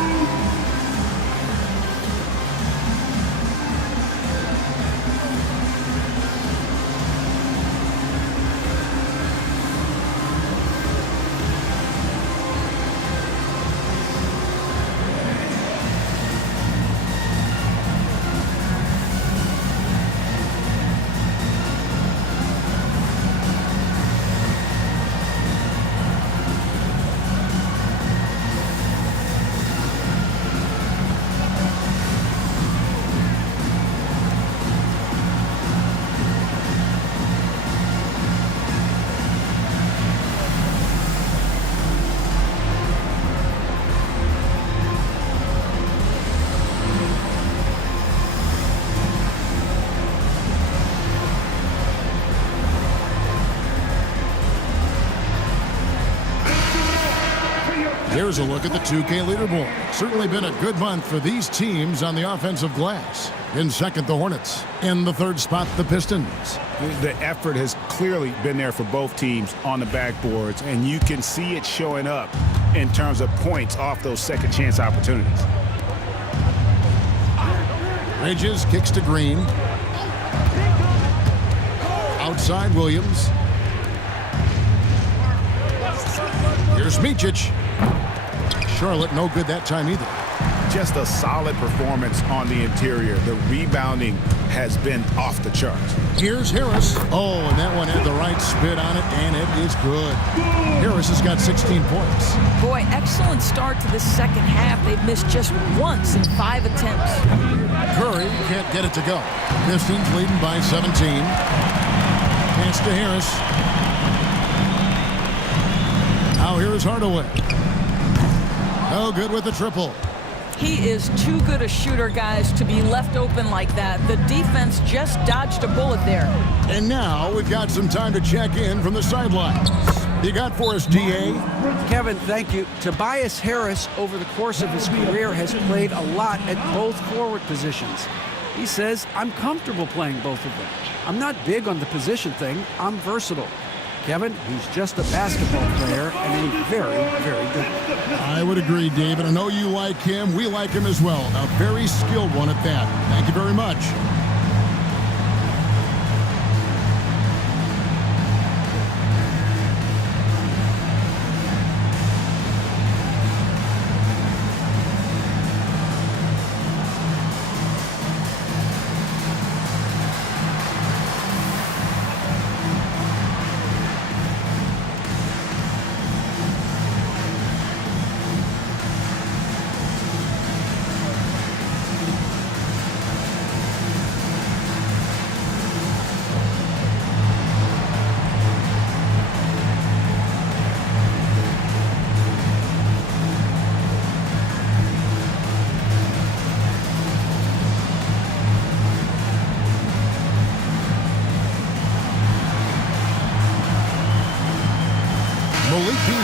Here's a look at the 2K leaderboard. Certainly been a good month for these teams on the offensive glass. In second, the Hornets. In the third spot, the Pistons. The effort has clearly been there for both teams on the backboards, and you can see it showing up in terms of points off those second chance opportunities. Bridges kicks to Green. Outside Williams. Here's Micic. Charlotte no good that time either. Just a solid performance on the interior. The rebounding has been off the charts. Here's Harris. Oh, and that one had the right spin on it, and it is good. Harris has got 16 points. Boy, excellent start to the second half. They've missed just once in 5 attempts. Curry can't get it to go. Pistons leading by 17. Pass to Harris. Now here is Hardaway. No good with the triple. He is too good a shooter, guys, to be left open like that. The defense just dodged a bullet there. And now we've got some time to check in from the sidelines. You got for us, D.A.? Kevin, thank you. Tobias Harris, over the course of his career, has played a lot at both forward positions. He says, I'm comfortable playing both of them. I'm not big on the position thing. I'm versatile. Kevin, he's just a basketball player and a very, very good one. I would agree, David. I know you like him. We like him as well. A very skilled one at that. Thank you very much.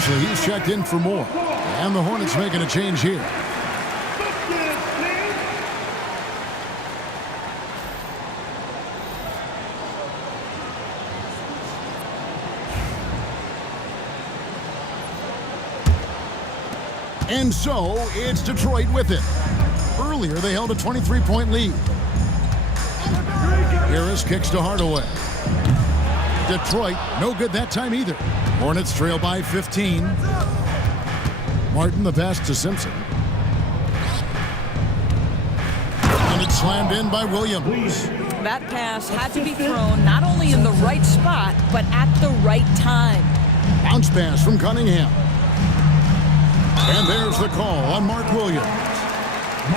He's checked in for more. And the Hornets making a change here. And so it's Detroit with it. Earlier they held a 23-point lead. Harris kicks to Hardaway. Detroit no good that time either. Hornets trail by 15. Martin the pass to Simpson. And it's slammed in by Williams. That pass had to be thrown not only in the right spot, but at the right time. Bounce pass from Cunningham. And there's the call on Mark Williams.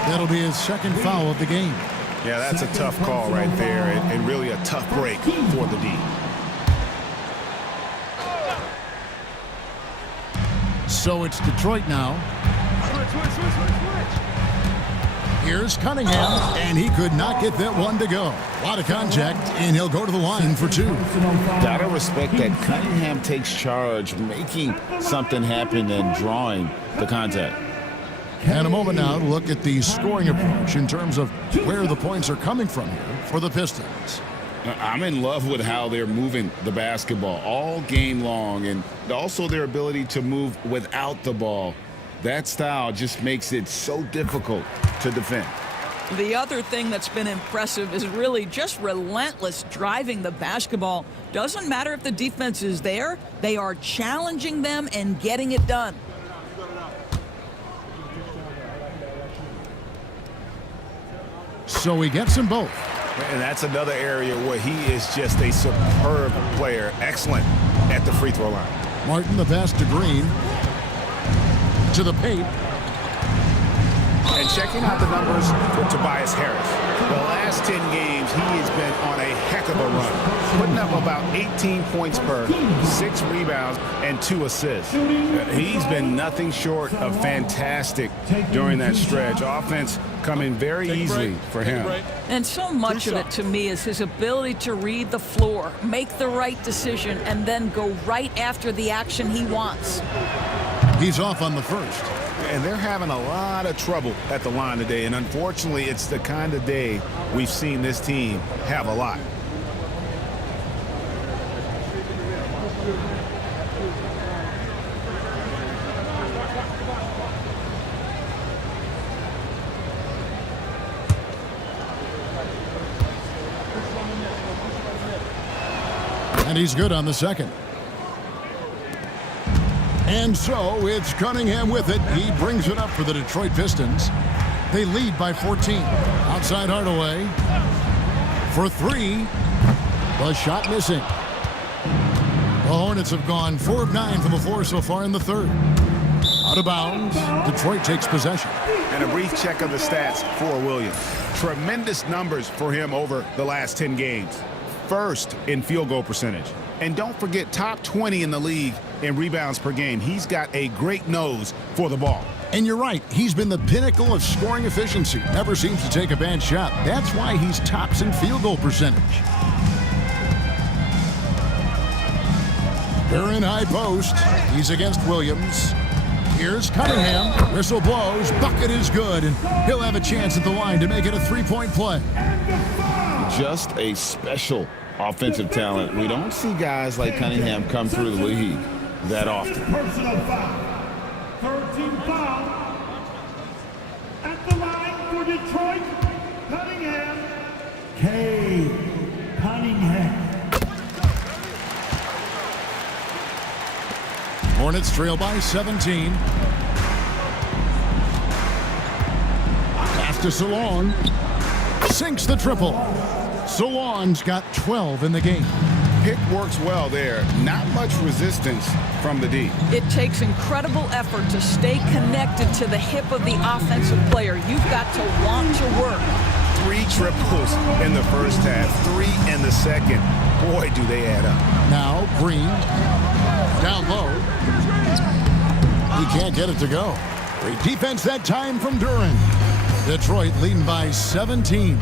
That'll be his second foul of the game. Yeah, that's a tough call right there, and really a tough break for the D. So it's Detroit now. Here's Cunningham, and he could not get that one to go. A lot of contact, and he'll go to the line for two. Gotta respect that Cunningham takes charge, making something happen and drawing the contact. And a moment now to look at the scoring approach in terms of where the points are coming from here for the Pistons. I'm in love with how they're moving the basketball all game long, and also their ability to move without the ball. That style just makes it so difficult to defend. The other thing that's been impressive is really just relentless driving the basketball. Doesn't matter if the defense is there, they are challenging them and getting it done. So he gets them both. And that's another area where he is just a superb player. Excellent at the free throw line. Martin, the pass to Green. To the paint. And checking out the numbers for Tobias Harris. The last 10 games, he has been on a heck of a run. Putting up about 18 points per, 6 rebounds, and 2 assists. He's been nothing short of fantastic during that stretch. Offense coming very easily for him. And so much of it to me is his ability to read the floor, make the right decision, and then go right after the action he wants. He's off on the first. And they're having a lot of trouble at the line today. And unfortunately, it's the kind of day we've seen this team have a lot. And he's good on the second. And so it's Cunningham with it. He brings it up for the Detroit Pistons. They lead by 14. Outside Hardaway for 3. The shot missing. The Hornets have gone 4 of 9 from the floor so far in the third. Out of bounds. Detroit takes possession. And a brief check of the stats for Williams. Tremendous numbers for him over the last 10 games. First in field goal percentage. And don't forget, top 20 in the league in rebounds per game. He's got a great nose for the ball. And you're right, he's been the pinnacle of scoring efficiency. Never seems to take a bad shot. That's why he's tops in field goal percentage. They're in high post. He's against Williams. Here's Cunningham. Whistle blows. Bucket is good, and he'll have a chance at the line to make it a 3-point play. Just a special offensive talent. We don't see guys like Cunningham come through the league that often. Personal foul. 13 foul. At the line for Detroit, Cunningham. Cunningham. Hornets trail by 17. Pass to Salon. Sinks the triple. Salon's got 12 in the game. Pick works well there. Not much resistance from the D. It takes incredible effort to stay connected to the hip of the offensive player. You've got to want to work. 3 triples in the first half, 3 in the second. Boy, do they add up. Now Green down low. He can't get it to go. Great defense that time from Duran. Detroit leading by 17.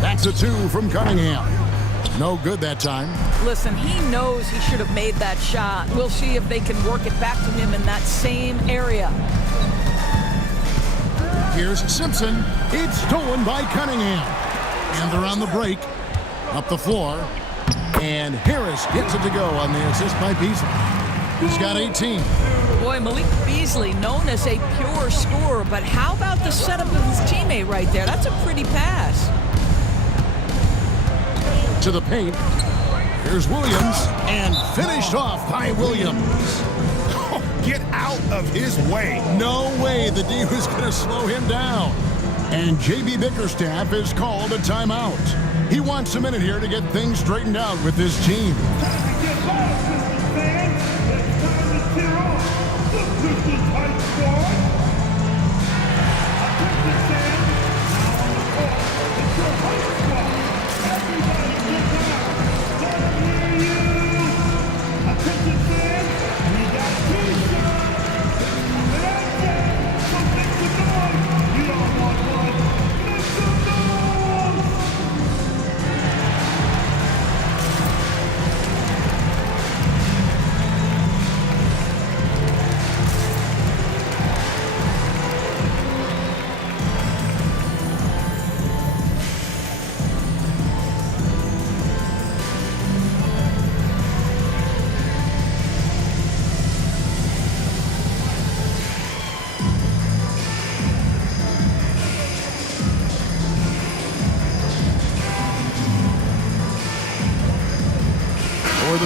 That's a 2 from Cunningham. No good that time. Listen, he knows he should have made that shot. We'll see if they can work it back to him in that same area. Here's Simpson. It's stolen by Cunningham. And they're on the break. Up the floor. And Harris gets it to go on the assist by Beasley. He's got 18. Boy, Malik Beasley, known as a pure scorer, but how about the setup of his teammate right there? That's a pretty pass. To the paint. Here's Williams. And finished off by Williams. Get out of his way. No way the D was going to slow him down. And J.B. Bickerstaff is called a timeout. He wants a minute here to get things straightened out with his team.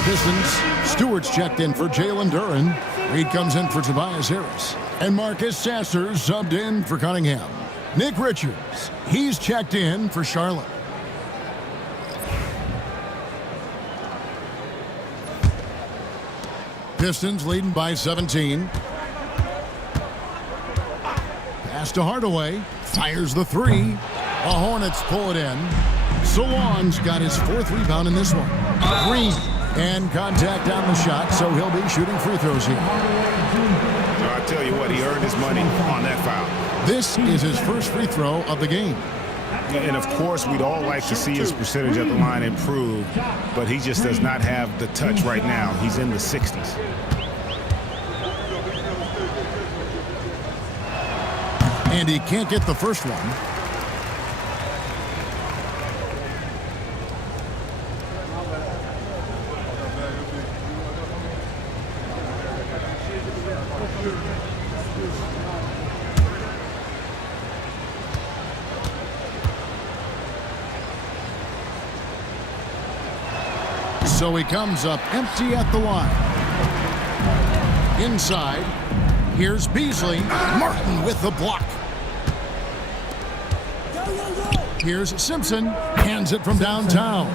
Pistons, Stewart's checked in for Jalen Duren. Reed comes in for Tobias Harris. And Marcus Sasser subbed in for Cunningham. Nick Richards, he's checked in for Charlotte. Pistons leading by 17. Pass to Hardaway. Fires the three. The Hornets pull it in. Salon's got his 4th rebound in this one. Green. And contact on the shot, so he'll be shooting free throws here. I tell you what, he earned his money on that foul. This is his first free throw of the game. And of course, we'd all like to see his percentage at the line improve, but he just does not have the touch right now. He's in the 60s. And he can't get the first one. So he comes up empty at the line. Inside, here's Beasley. Martin with the block. Here's Simpson. Hands it from downtown.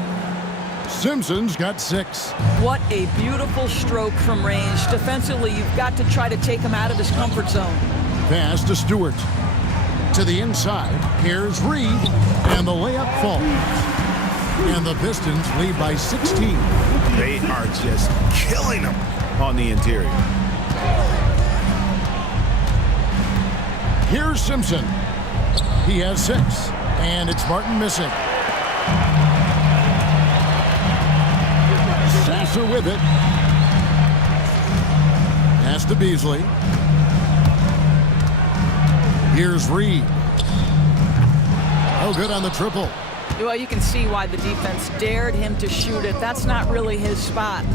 Simpson's got 6. What a beautiful stroke from range. Defensively, you've got to try to take him out of his comfort zone. Pass to Stewart. To the inside, here's Reed. And the layup falls. And the Pistons lead by 16. They are just killing them on the interior. Here's Simpson. He has 6. And it's Martin missing. Sasser with it. Pass to Beasley. Here's Reed. Oh, good on the triple. Well, you can see why the defense dared him to shoot it. That's not really his spot.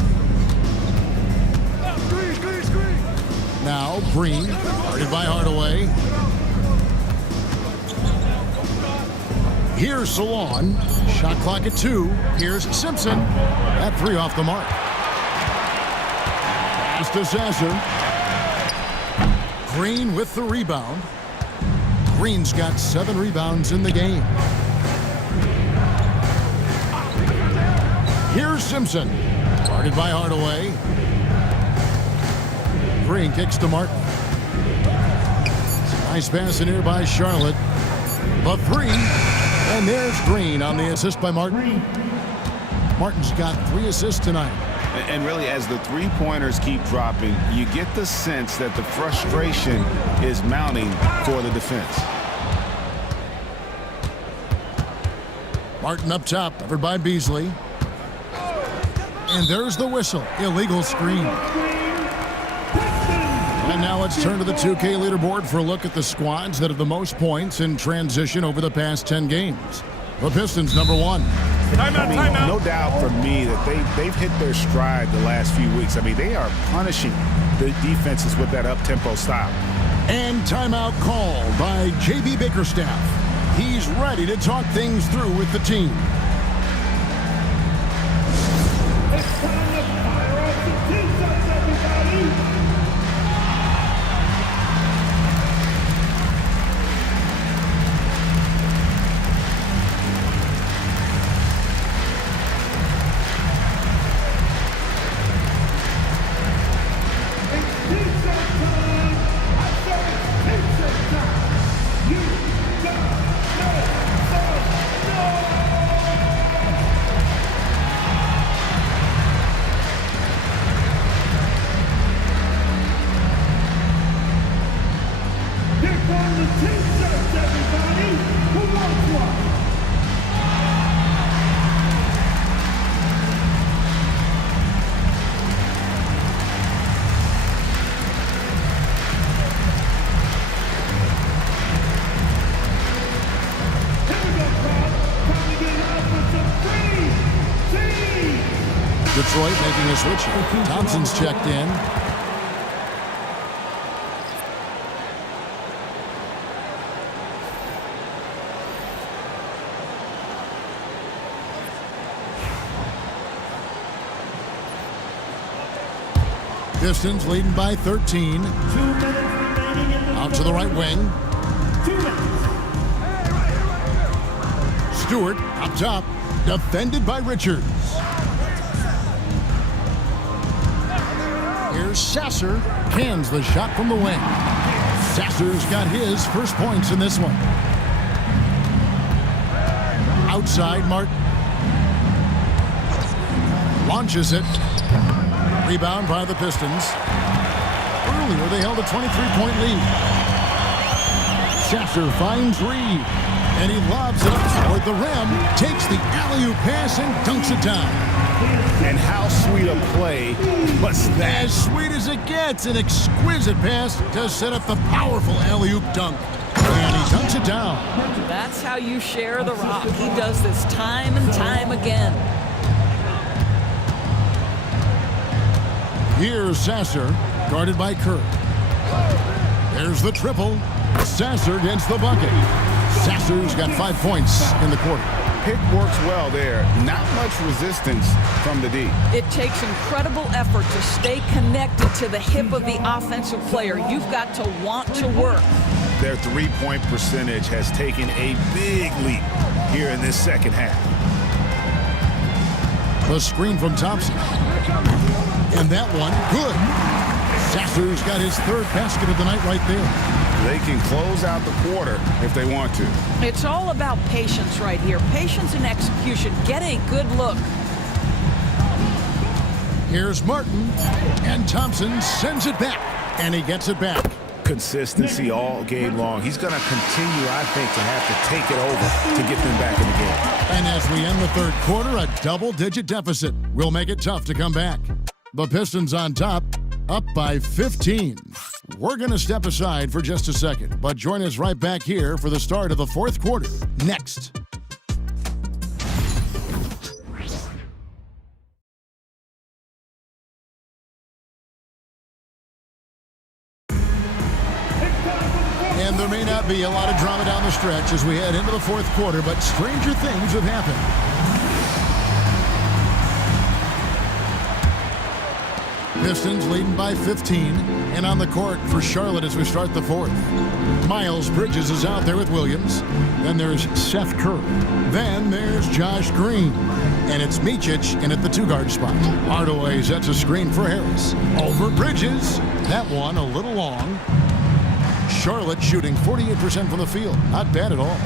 Now Green, guarded by Hardaway. Here's Salon. Shot clock at 2. Here's Simpson. That 3 off the mark. Pass to Sasser. Green with the rebound. Green's got 7 rebounds in the game. Here's Simpson. Guarded by Hardaway. Green kicks to Martin. Nice pass in here by Charlotte. The 3. And there's Green on the assist by Martin. Martin's got 3 assists tonight. And really, as the three-pointers keep dropping, you get the sense that the frustration is mounting for the defense. Martin up top, covered by Beasley. And there's the whistle. Illegal screen. And now let's turn to the 2K leaderboard for a look at the squads that have the most points in transition over the past 10 games. The Pistons, number 1. Timeout. No doubt for me that they've hit their stride the last few weeks. I mean, they are punishing the defenses with that up-tempo style. And timeout called by J.B. Bickerstaff. He's ready to talk things through with the team. It's time to fire off the T-shirts, everybody! Detroit making a switch here. Thompson's checked in. Pistons leading by 13. 2 minutes remaining in the Out to the right wing. 2 minutes. Stewart up top. Defended by Richards. Here's Sasser. Cans the shot from the wing. Sasser's got his first points in this one. Outside, Martin. Launches it. Rebound by the Pistons. Earlier, they held a 23-point lead. Sasser finds Reed. And he lobs it up toward the rim. Takes the alley-oop pass and dunks it down. And how sweet a play was that? As sweet as it gets, an exquisite pass to set up the powerful alley-oop dunk. And he dunks it down. That's how you share the rock. He does this time and time again. Here's Sasser, guarded by Kirk. There's the triple. Sasser gets the bucket. Sasser's got 5 points in the quarter. Pick works well there. Not much resistance from the D. It takes incredible effort to stay connected to the hip of the offensive player. You've got to want to work. Their three-point percentage has taken a big leap here in this second half. The screen from Thompson. And that one, good. Sasser's got his third basket of the night right there. They can close out the quarter if they want to. It's all about patience right here. Patience and execution. Get a good look. Here's Martin. And Thompson sends it back. And he gets it back. Consistency all game long. He's going to continue, I think, to have to take it over to get them back in the game. And as we end the third quarter, a double-digit deficit will make it tough to come back. The Pistons on top, up by 15. We're going to step aside for just a second, but join us right back here for the start of the fourth quarter next. And there may not be a lot of drama down the stretch as we head into the fourth quarter, but stranger things have happened. Pistons leading by 15, and on the court for Charlotte as we start the fourth. Miles Bridges is out there with Williams. Then there's Seth Curry. Then there's Josh Green. And it's Micic in at the two-guard spot. Hardaway sets a screen for Harris. Over Bridges. That one a little long. Charlotte shooting 48% from the field. Not bad at all.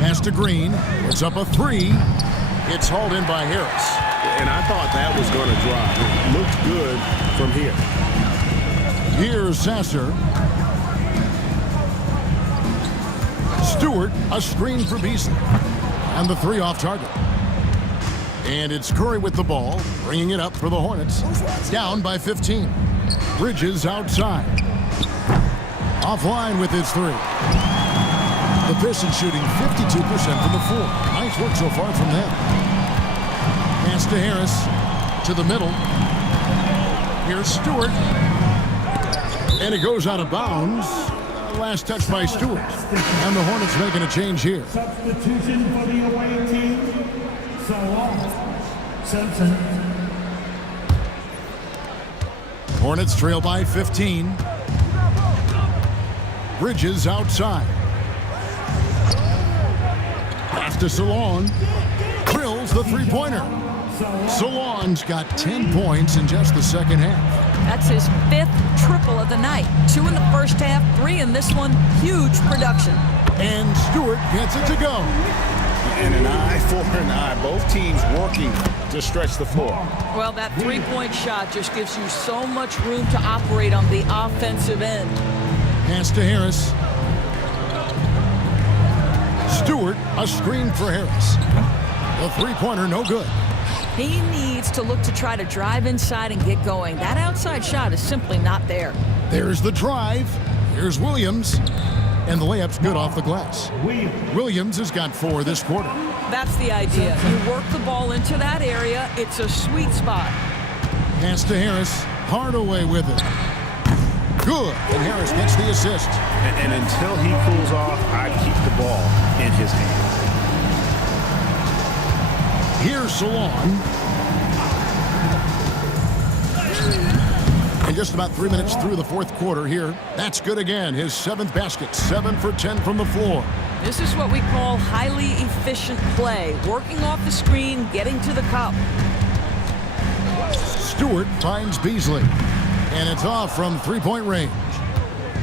Pass to Green. It's up a three. It's hauled in by Harris. And I thought that was going to drop. It looked good from here. Here's Sasser. Stewart, a screen for Beasley. And the three off target. And it's Curry with the ball, bringing it up for the Hornets. Down by 15. Bridges outside. Offline with his three. The Pistons shooting 52% from the floor. Nice work so far from them. Pass to Harris. To the middle. Here's Stewart. And it goes out of bounds. Last touch by Stewart. And the Hornets making a change here. Substitution for the away team. Salah Simpson. Hornets trail by 15. Bridges outside. Pass to Salon. Drills the three-pointer. Salon's got 10 points in just the second half. That's his fifth triple of the night. 2 in the first half, 3 in this one. Huge production. And Stewart gets it to go. And an eye for an eye. Both teams working to stretch the floor. Well, that three-point shot just gives you so much room to operate on the offensive end. Pass to Harris. Stewart, a screen for Harris. The three-pointer, no good. He needs to look to try to drive inside and get going. That outside shot is simply not there. There's the drive. Here's Williams. And the layup's good off the glass. Williams has got 4 this quarter. That's the idea. You work the ball into that area. It's a sweet spot. Pass to Harris. Hardaway with it. Good. And Harris gets the assist. And until he cools off, I'd keep the ball in his hand. Here's Salon. And just about 3 minutes through the fourth quarter here. That's good again. His 7th basket. 7 for 10 from the floor. This is what we call highly efficient play. Working off the screen, getting to the cup. Stewart finds Beasley. And it's off from three-point range.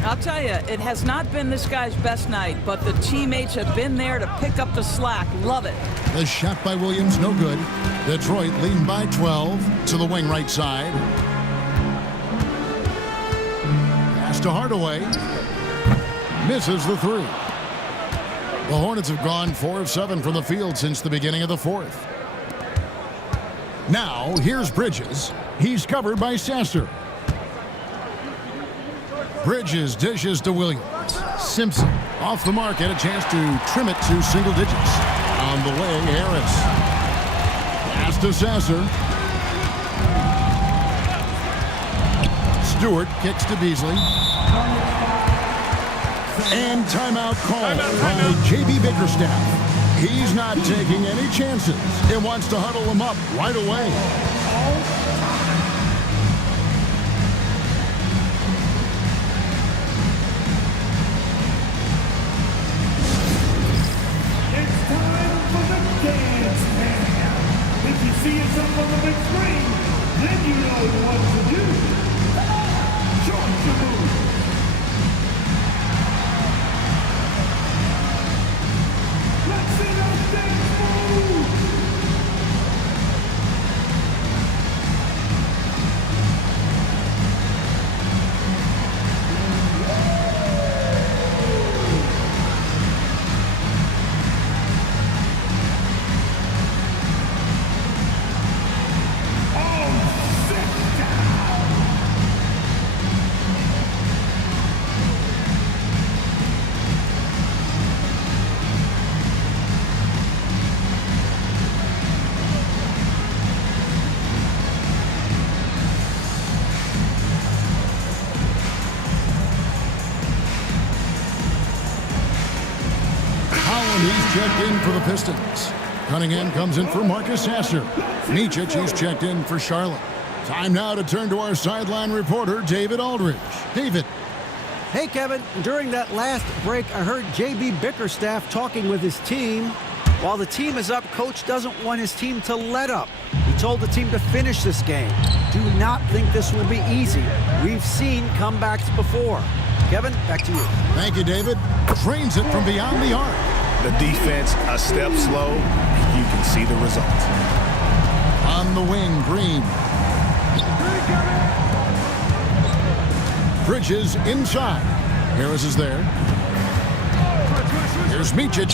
I'll tell you, it has not been this guy's best night, but the teammates have been there to pick up the slack. Love it. The shot by Williams, no good. Detroit leading by 12 to the wing right side. Pass to Hardaway. Misses the three. The Hornets have gone 4 of 7 from the field since the beginning of the fourth. Now, here's Bridges. He's covered by Sasser. Bridges dishes to Williams. Simpson off the mark, had a chance to trim it to single digits. On the way, Harris. Pass to Sasser. Stewart kicks to Beasley. And timeout called by J.B. Bickerstaff. He's not taking any chances. He wants to huddle him up right away. It's time for the dance man. If you see yourself on the big screen, then you know what to do. Join the move. Let's see those things move. He's checked in for the Pistons. Cunningham comes in for Marcus Sasser. Micic, he's checked in for Charlotte. Time now to turn to our sideline reporter, David Aldridge. David. Hey, Kevin. During that last break, I heard J.B. Bickerstaff talking with his team. While the team is up, Coach doesn't want his team to let up. He told the team to finish this game. Do not think this will be easy. We've seen comebacks before. Kevin, back to you. Thank you, David. Trains it from beyond the arc. The defense a step slow. You can see the result. On the wing, Green. Bridges inside. Harris is there. Here's Micic.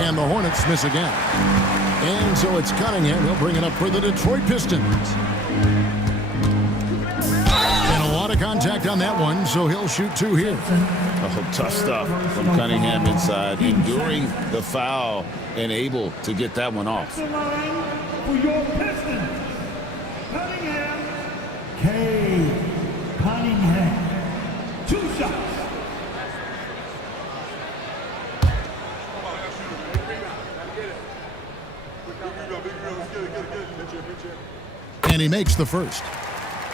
And the Hornets miss again. And so it's Cunningham. He'll bring it up for the Detroit Pistons. And a lot of contact on that one, so he'll shoot 2 here. Oh, tough stuff from Cunningham inside, enduring the foul and able to get that one off. The line for your Pistons. Cunningham. K. Cunningham. 2 shots. And he makes the first.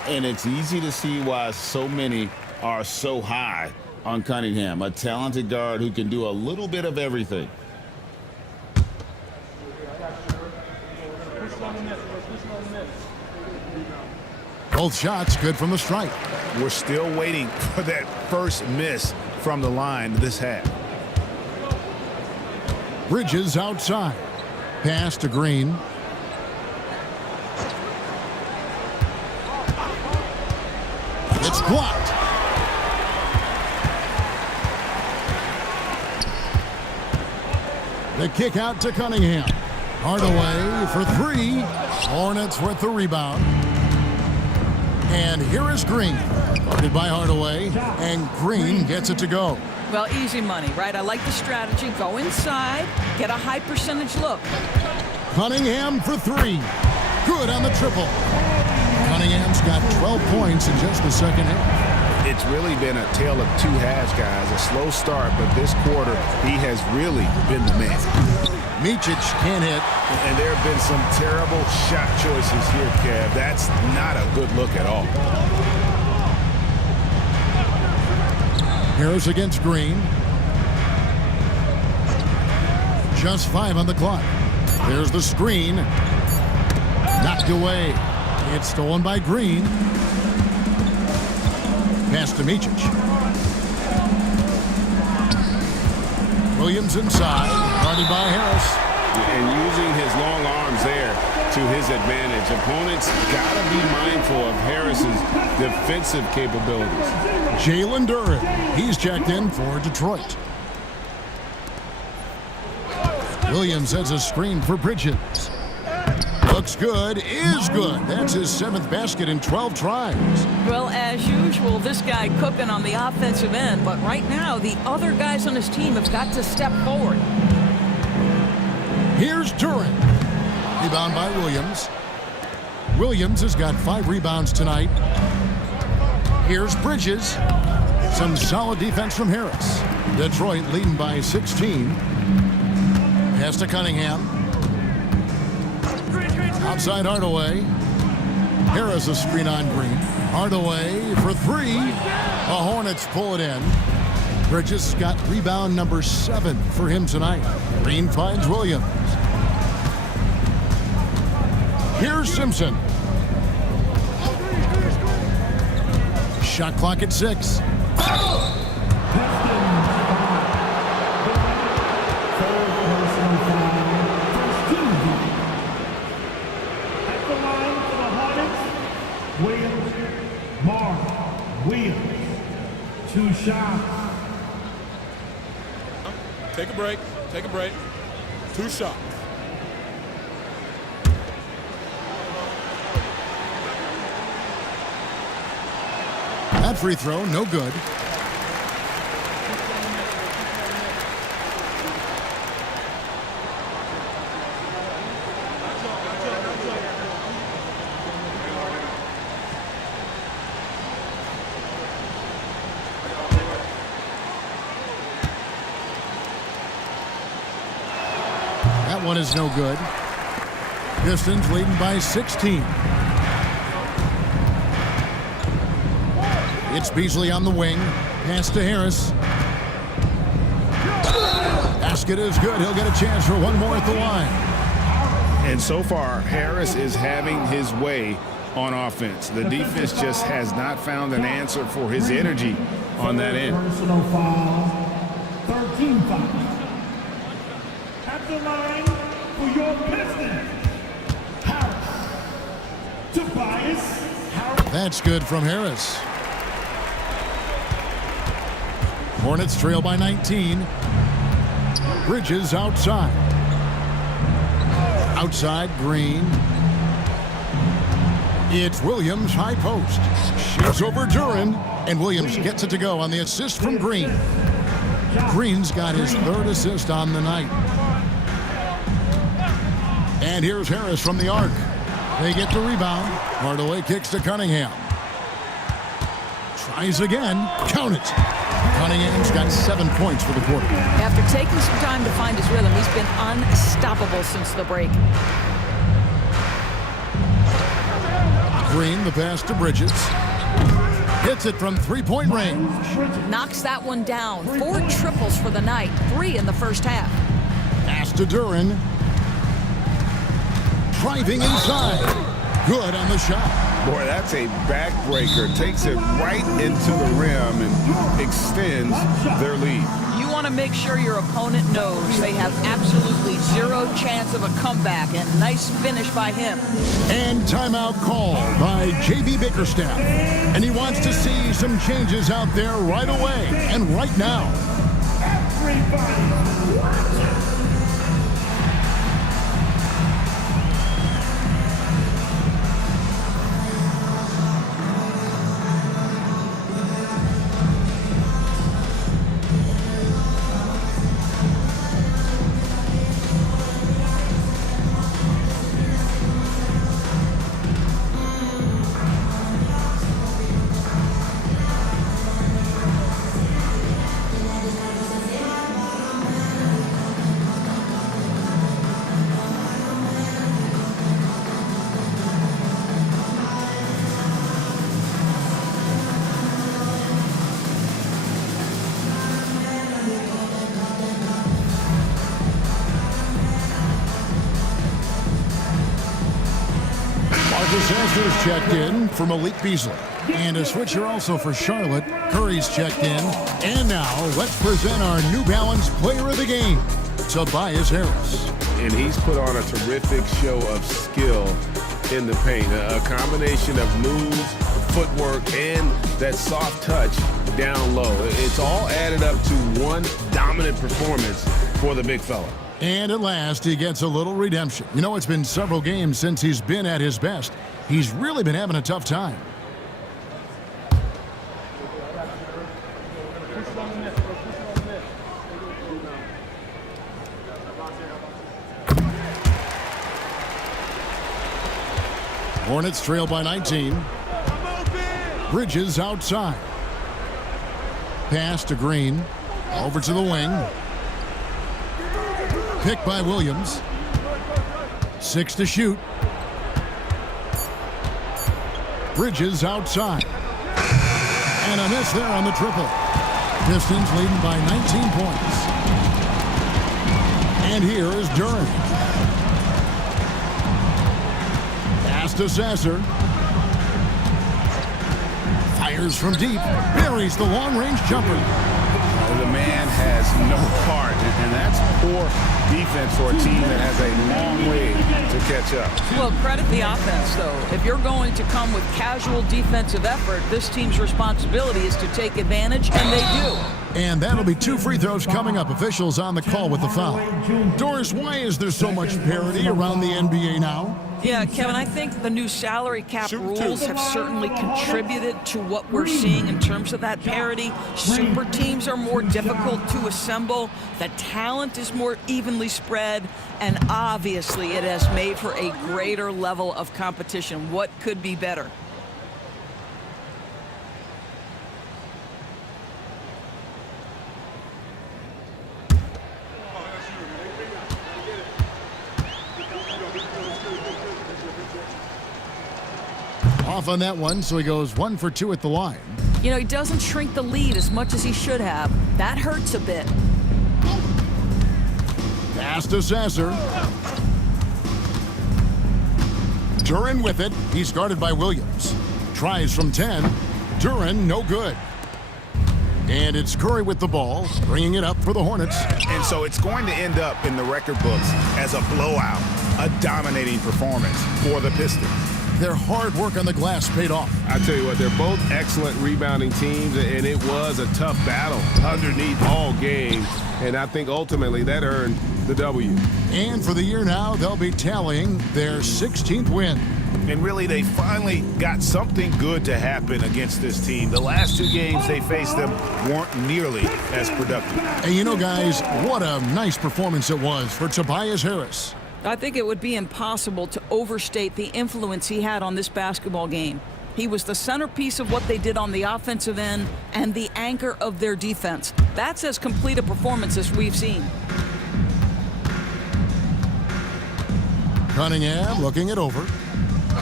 And it's easy to see why so many are so high on Cunningham, a talented guard who can do a little bit of everything. Both shots good from the stripe. We're still waiting for that first miss from the line this half. Bridges outside. Pass to Green. It's blocked. The kick out to Cunningham. Hardaway for 3. Hornets with the rebound. And here is Green. Guarded by Hardaway. And Green gets it to go. Well, easy money, right? I like the strategy. Go inside, get a high percentage look. Cunningham for 3. Good on the triple. Cunningham's got 12 points in just the second half. It's really been a tale of two halves, guys. A slow start, but this quarter, he has really been the man. Micic can't hit. And there have been some terrible shot choices here, Kev. That's not a good look at all. Harris against Green. Just 5 on the clock. There's the screen. Knocked away. It's stolen by Green. Pass to Micic. Williams inside. Guarded by Harris. And using his long arms there to his advantage. Opponents got to be mindful of Harris's defensive capabilities. Jalen Duren. He's checked in for Detroit. Williams has a screen for Bridges. Looks good, is good. That's his 7th basket in 12 tries. Well, as usual, this guy cooking on the offensive end, but right now the other guys on his team have got to step forward. Here's Duren. Rebound by Williams. Williams has got 5 rebounds tonight. Here's Bridges. Some solid defense from Harris. Detroit leading by 16. Pass to Cunningham. Outside Hardaway. Harris a screen on Green. Hardaway for 3. The Hornets pull it in. Bridges got rebound number 7 for him tonight. Green finds Williams. Here's Simpson. Shot clock at 6. Williams, 2 shots. Take a break. Take a break. 2 shots. That free throw, no good. That one is no good. Pistons leading by 16. It's Beasley on the wing. Pass to Harris. Basket is good. He'll get a chance for one more at the line. And so far, Harris is having his way on offense. The defense just has not found an answer for his energy on that end. Personal foul, 13 fouls. At the line for your Pistons, Harris. Tobias Harris. That's good from Harris. Hornets trail by 19. Bridges outside. Outside, Green. It's Williams, high post. Shoots over Duren, and Williams gets it to go on the assist from Green. Green's got his 3rd assist on the night. And here's Harris from the arc. They get the rebound. Hardaway kicks to Cunningham. Tries again. Count it. Cunningham's got 7 points for the quarter. After taking some time to find his rhythm, he's been unstoppable since the break. Green, the pass to Bridges. Hits it from 3-point range. Knocks that one down. 4 triples for the night. 3 in the first half. Pass to Duren. Driving inside. Good on the shot. Boy, that's a backbreaker. Takes it right into the rim and extends their lead. You want to make sure your opponent knows they have absolutely 0 chance of a comeback, and nice finish by him. And timeout called by J.B. Bickerstaff. And he wants to see some changes out there right away and right now. Everybody watch it. Sasser's checked in for Malik Beasley. And a switcher also for Charlotte. Curry's checked in. And now, let's present our New Balance Player of the Game, Tobias Harris. And he's put on a terrific show of skill in the paint. A combination of moves, footwork, and that soft touch down low. It's all added up to one dominant performance for the big fella. And at last, he gets a little redemption. You know, it's been several games since he's been at his best. He's really been having a tough time. Hornets trail by 19. Bridges outside. Pass to Green. Over to the wing. Picked by Williams. 6 to shoot. Bridges outside. And a miss there on the triple. Pistons leading by 19 points. And here is Duran. Pass to Sasser. Fires from deep. Buries the long-range jumper. The man has no heart, and that's poor defense for a team that has a long way to catch up. Well, credit the offense, though. If you're going to come with casual defensive effort, this team's responsibility is to take advantage, and they do. And that'll be 2 free throws coming up. Officials on the call with the foul. Doris, why is there so much parity around the NBA now? Yeah, Kevin, I think the new salary cap rules have certainly contributed to what we're seeing in terms of that parity. Super teams are more difficult to assemble. The talent is more evenly spread. And obviously, it has made for a greater level of competition. What could be better? Off on that one, so he goes 1 for 2 at the line. You know, he doesn't shrink the lead as much as he should have. That hurts a bit. Pass to Sasser. Duran with it. He's guarded by Williams. Tries from 10. Duran, no good. And it's Curry with the ball, bringing it up for the Hornets. And so it's going to end up in the record books as a blowout, a dominating performance for the Pistons. Their hard work on the glass paid off. I tell you what, they're both excellent rebounding teams, and it was a tough battle underneath all game. And I think ultimately that earned the W. And for the year now, they'll be tallying their 16th win. And really, they finally got something good to happen against this team. The last 2 games they faced them weren't nearly as productive. And you know, guys, what a nice performance it was for Tobias Harris. I think it would be impossible to overstate the influence he had on this basketball game. He was the centerpiece of what they did on the offensive end and the anchor of their defense. That's as complete a performance as we've seen. Cunningham looking it over.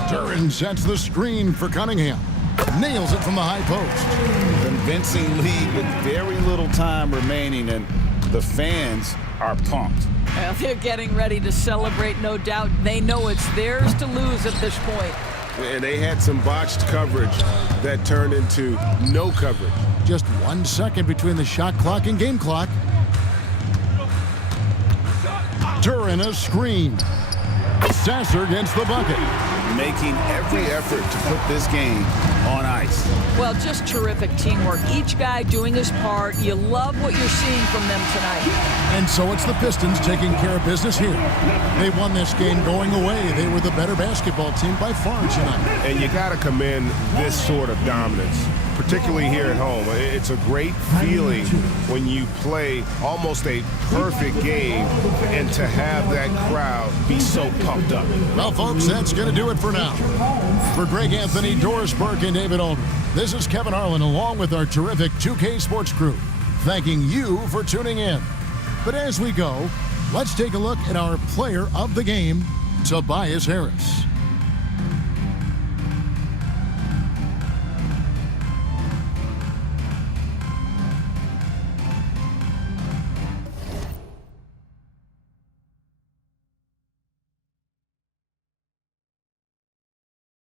Duran sets the screen for Cunningham. Nails it from the high post. Convincing lead with very little time remaining, and the fans are pumped. Well, they're getting ready to celebrate, no doubt. They know it's theirs to lose at this point. And they had some botched coverage that turned into no coverage. Just 1 second between the shot clock and game clock. Duran a screen. Sasser gets the bucket. Making every effort to put this game on ice. Well, just terrific teamwork. Each guy doing his part. You love what you're seeing from them tonight. And so it's the Pistons taking care of business here. They won this game going away. They were the better basketball team by far tonight. And you got to commend this sort of dominance, particularly here at home. It's a great feeling when you play almost a perfect game and to have that crowd be so pumped up. Well, folks, that's going to do it for now. For Greg Anthony, Doris Burke, and David Aldridge, this is Kevin Harlan along with our terrific 2K Sports crew, thanking you for tuning in. But as we go, let's take a look at our player of the game, Tobias Harris.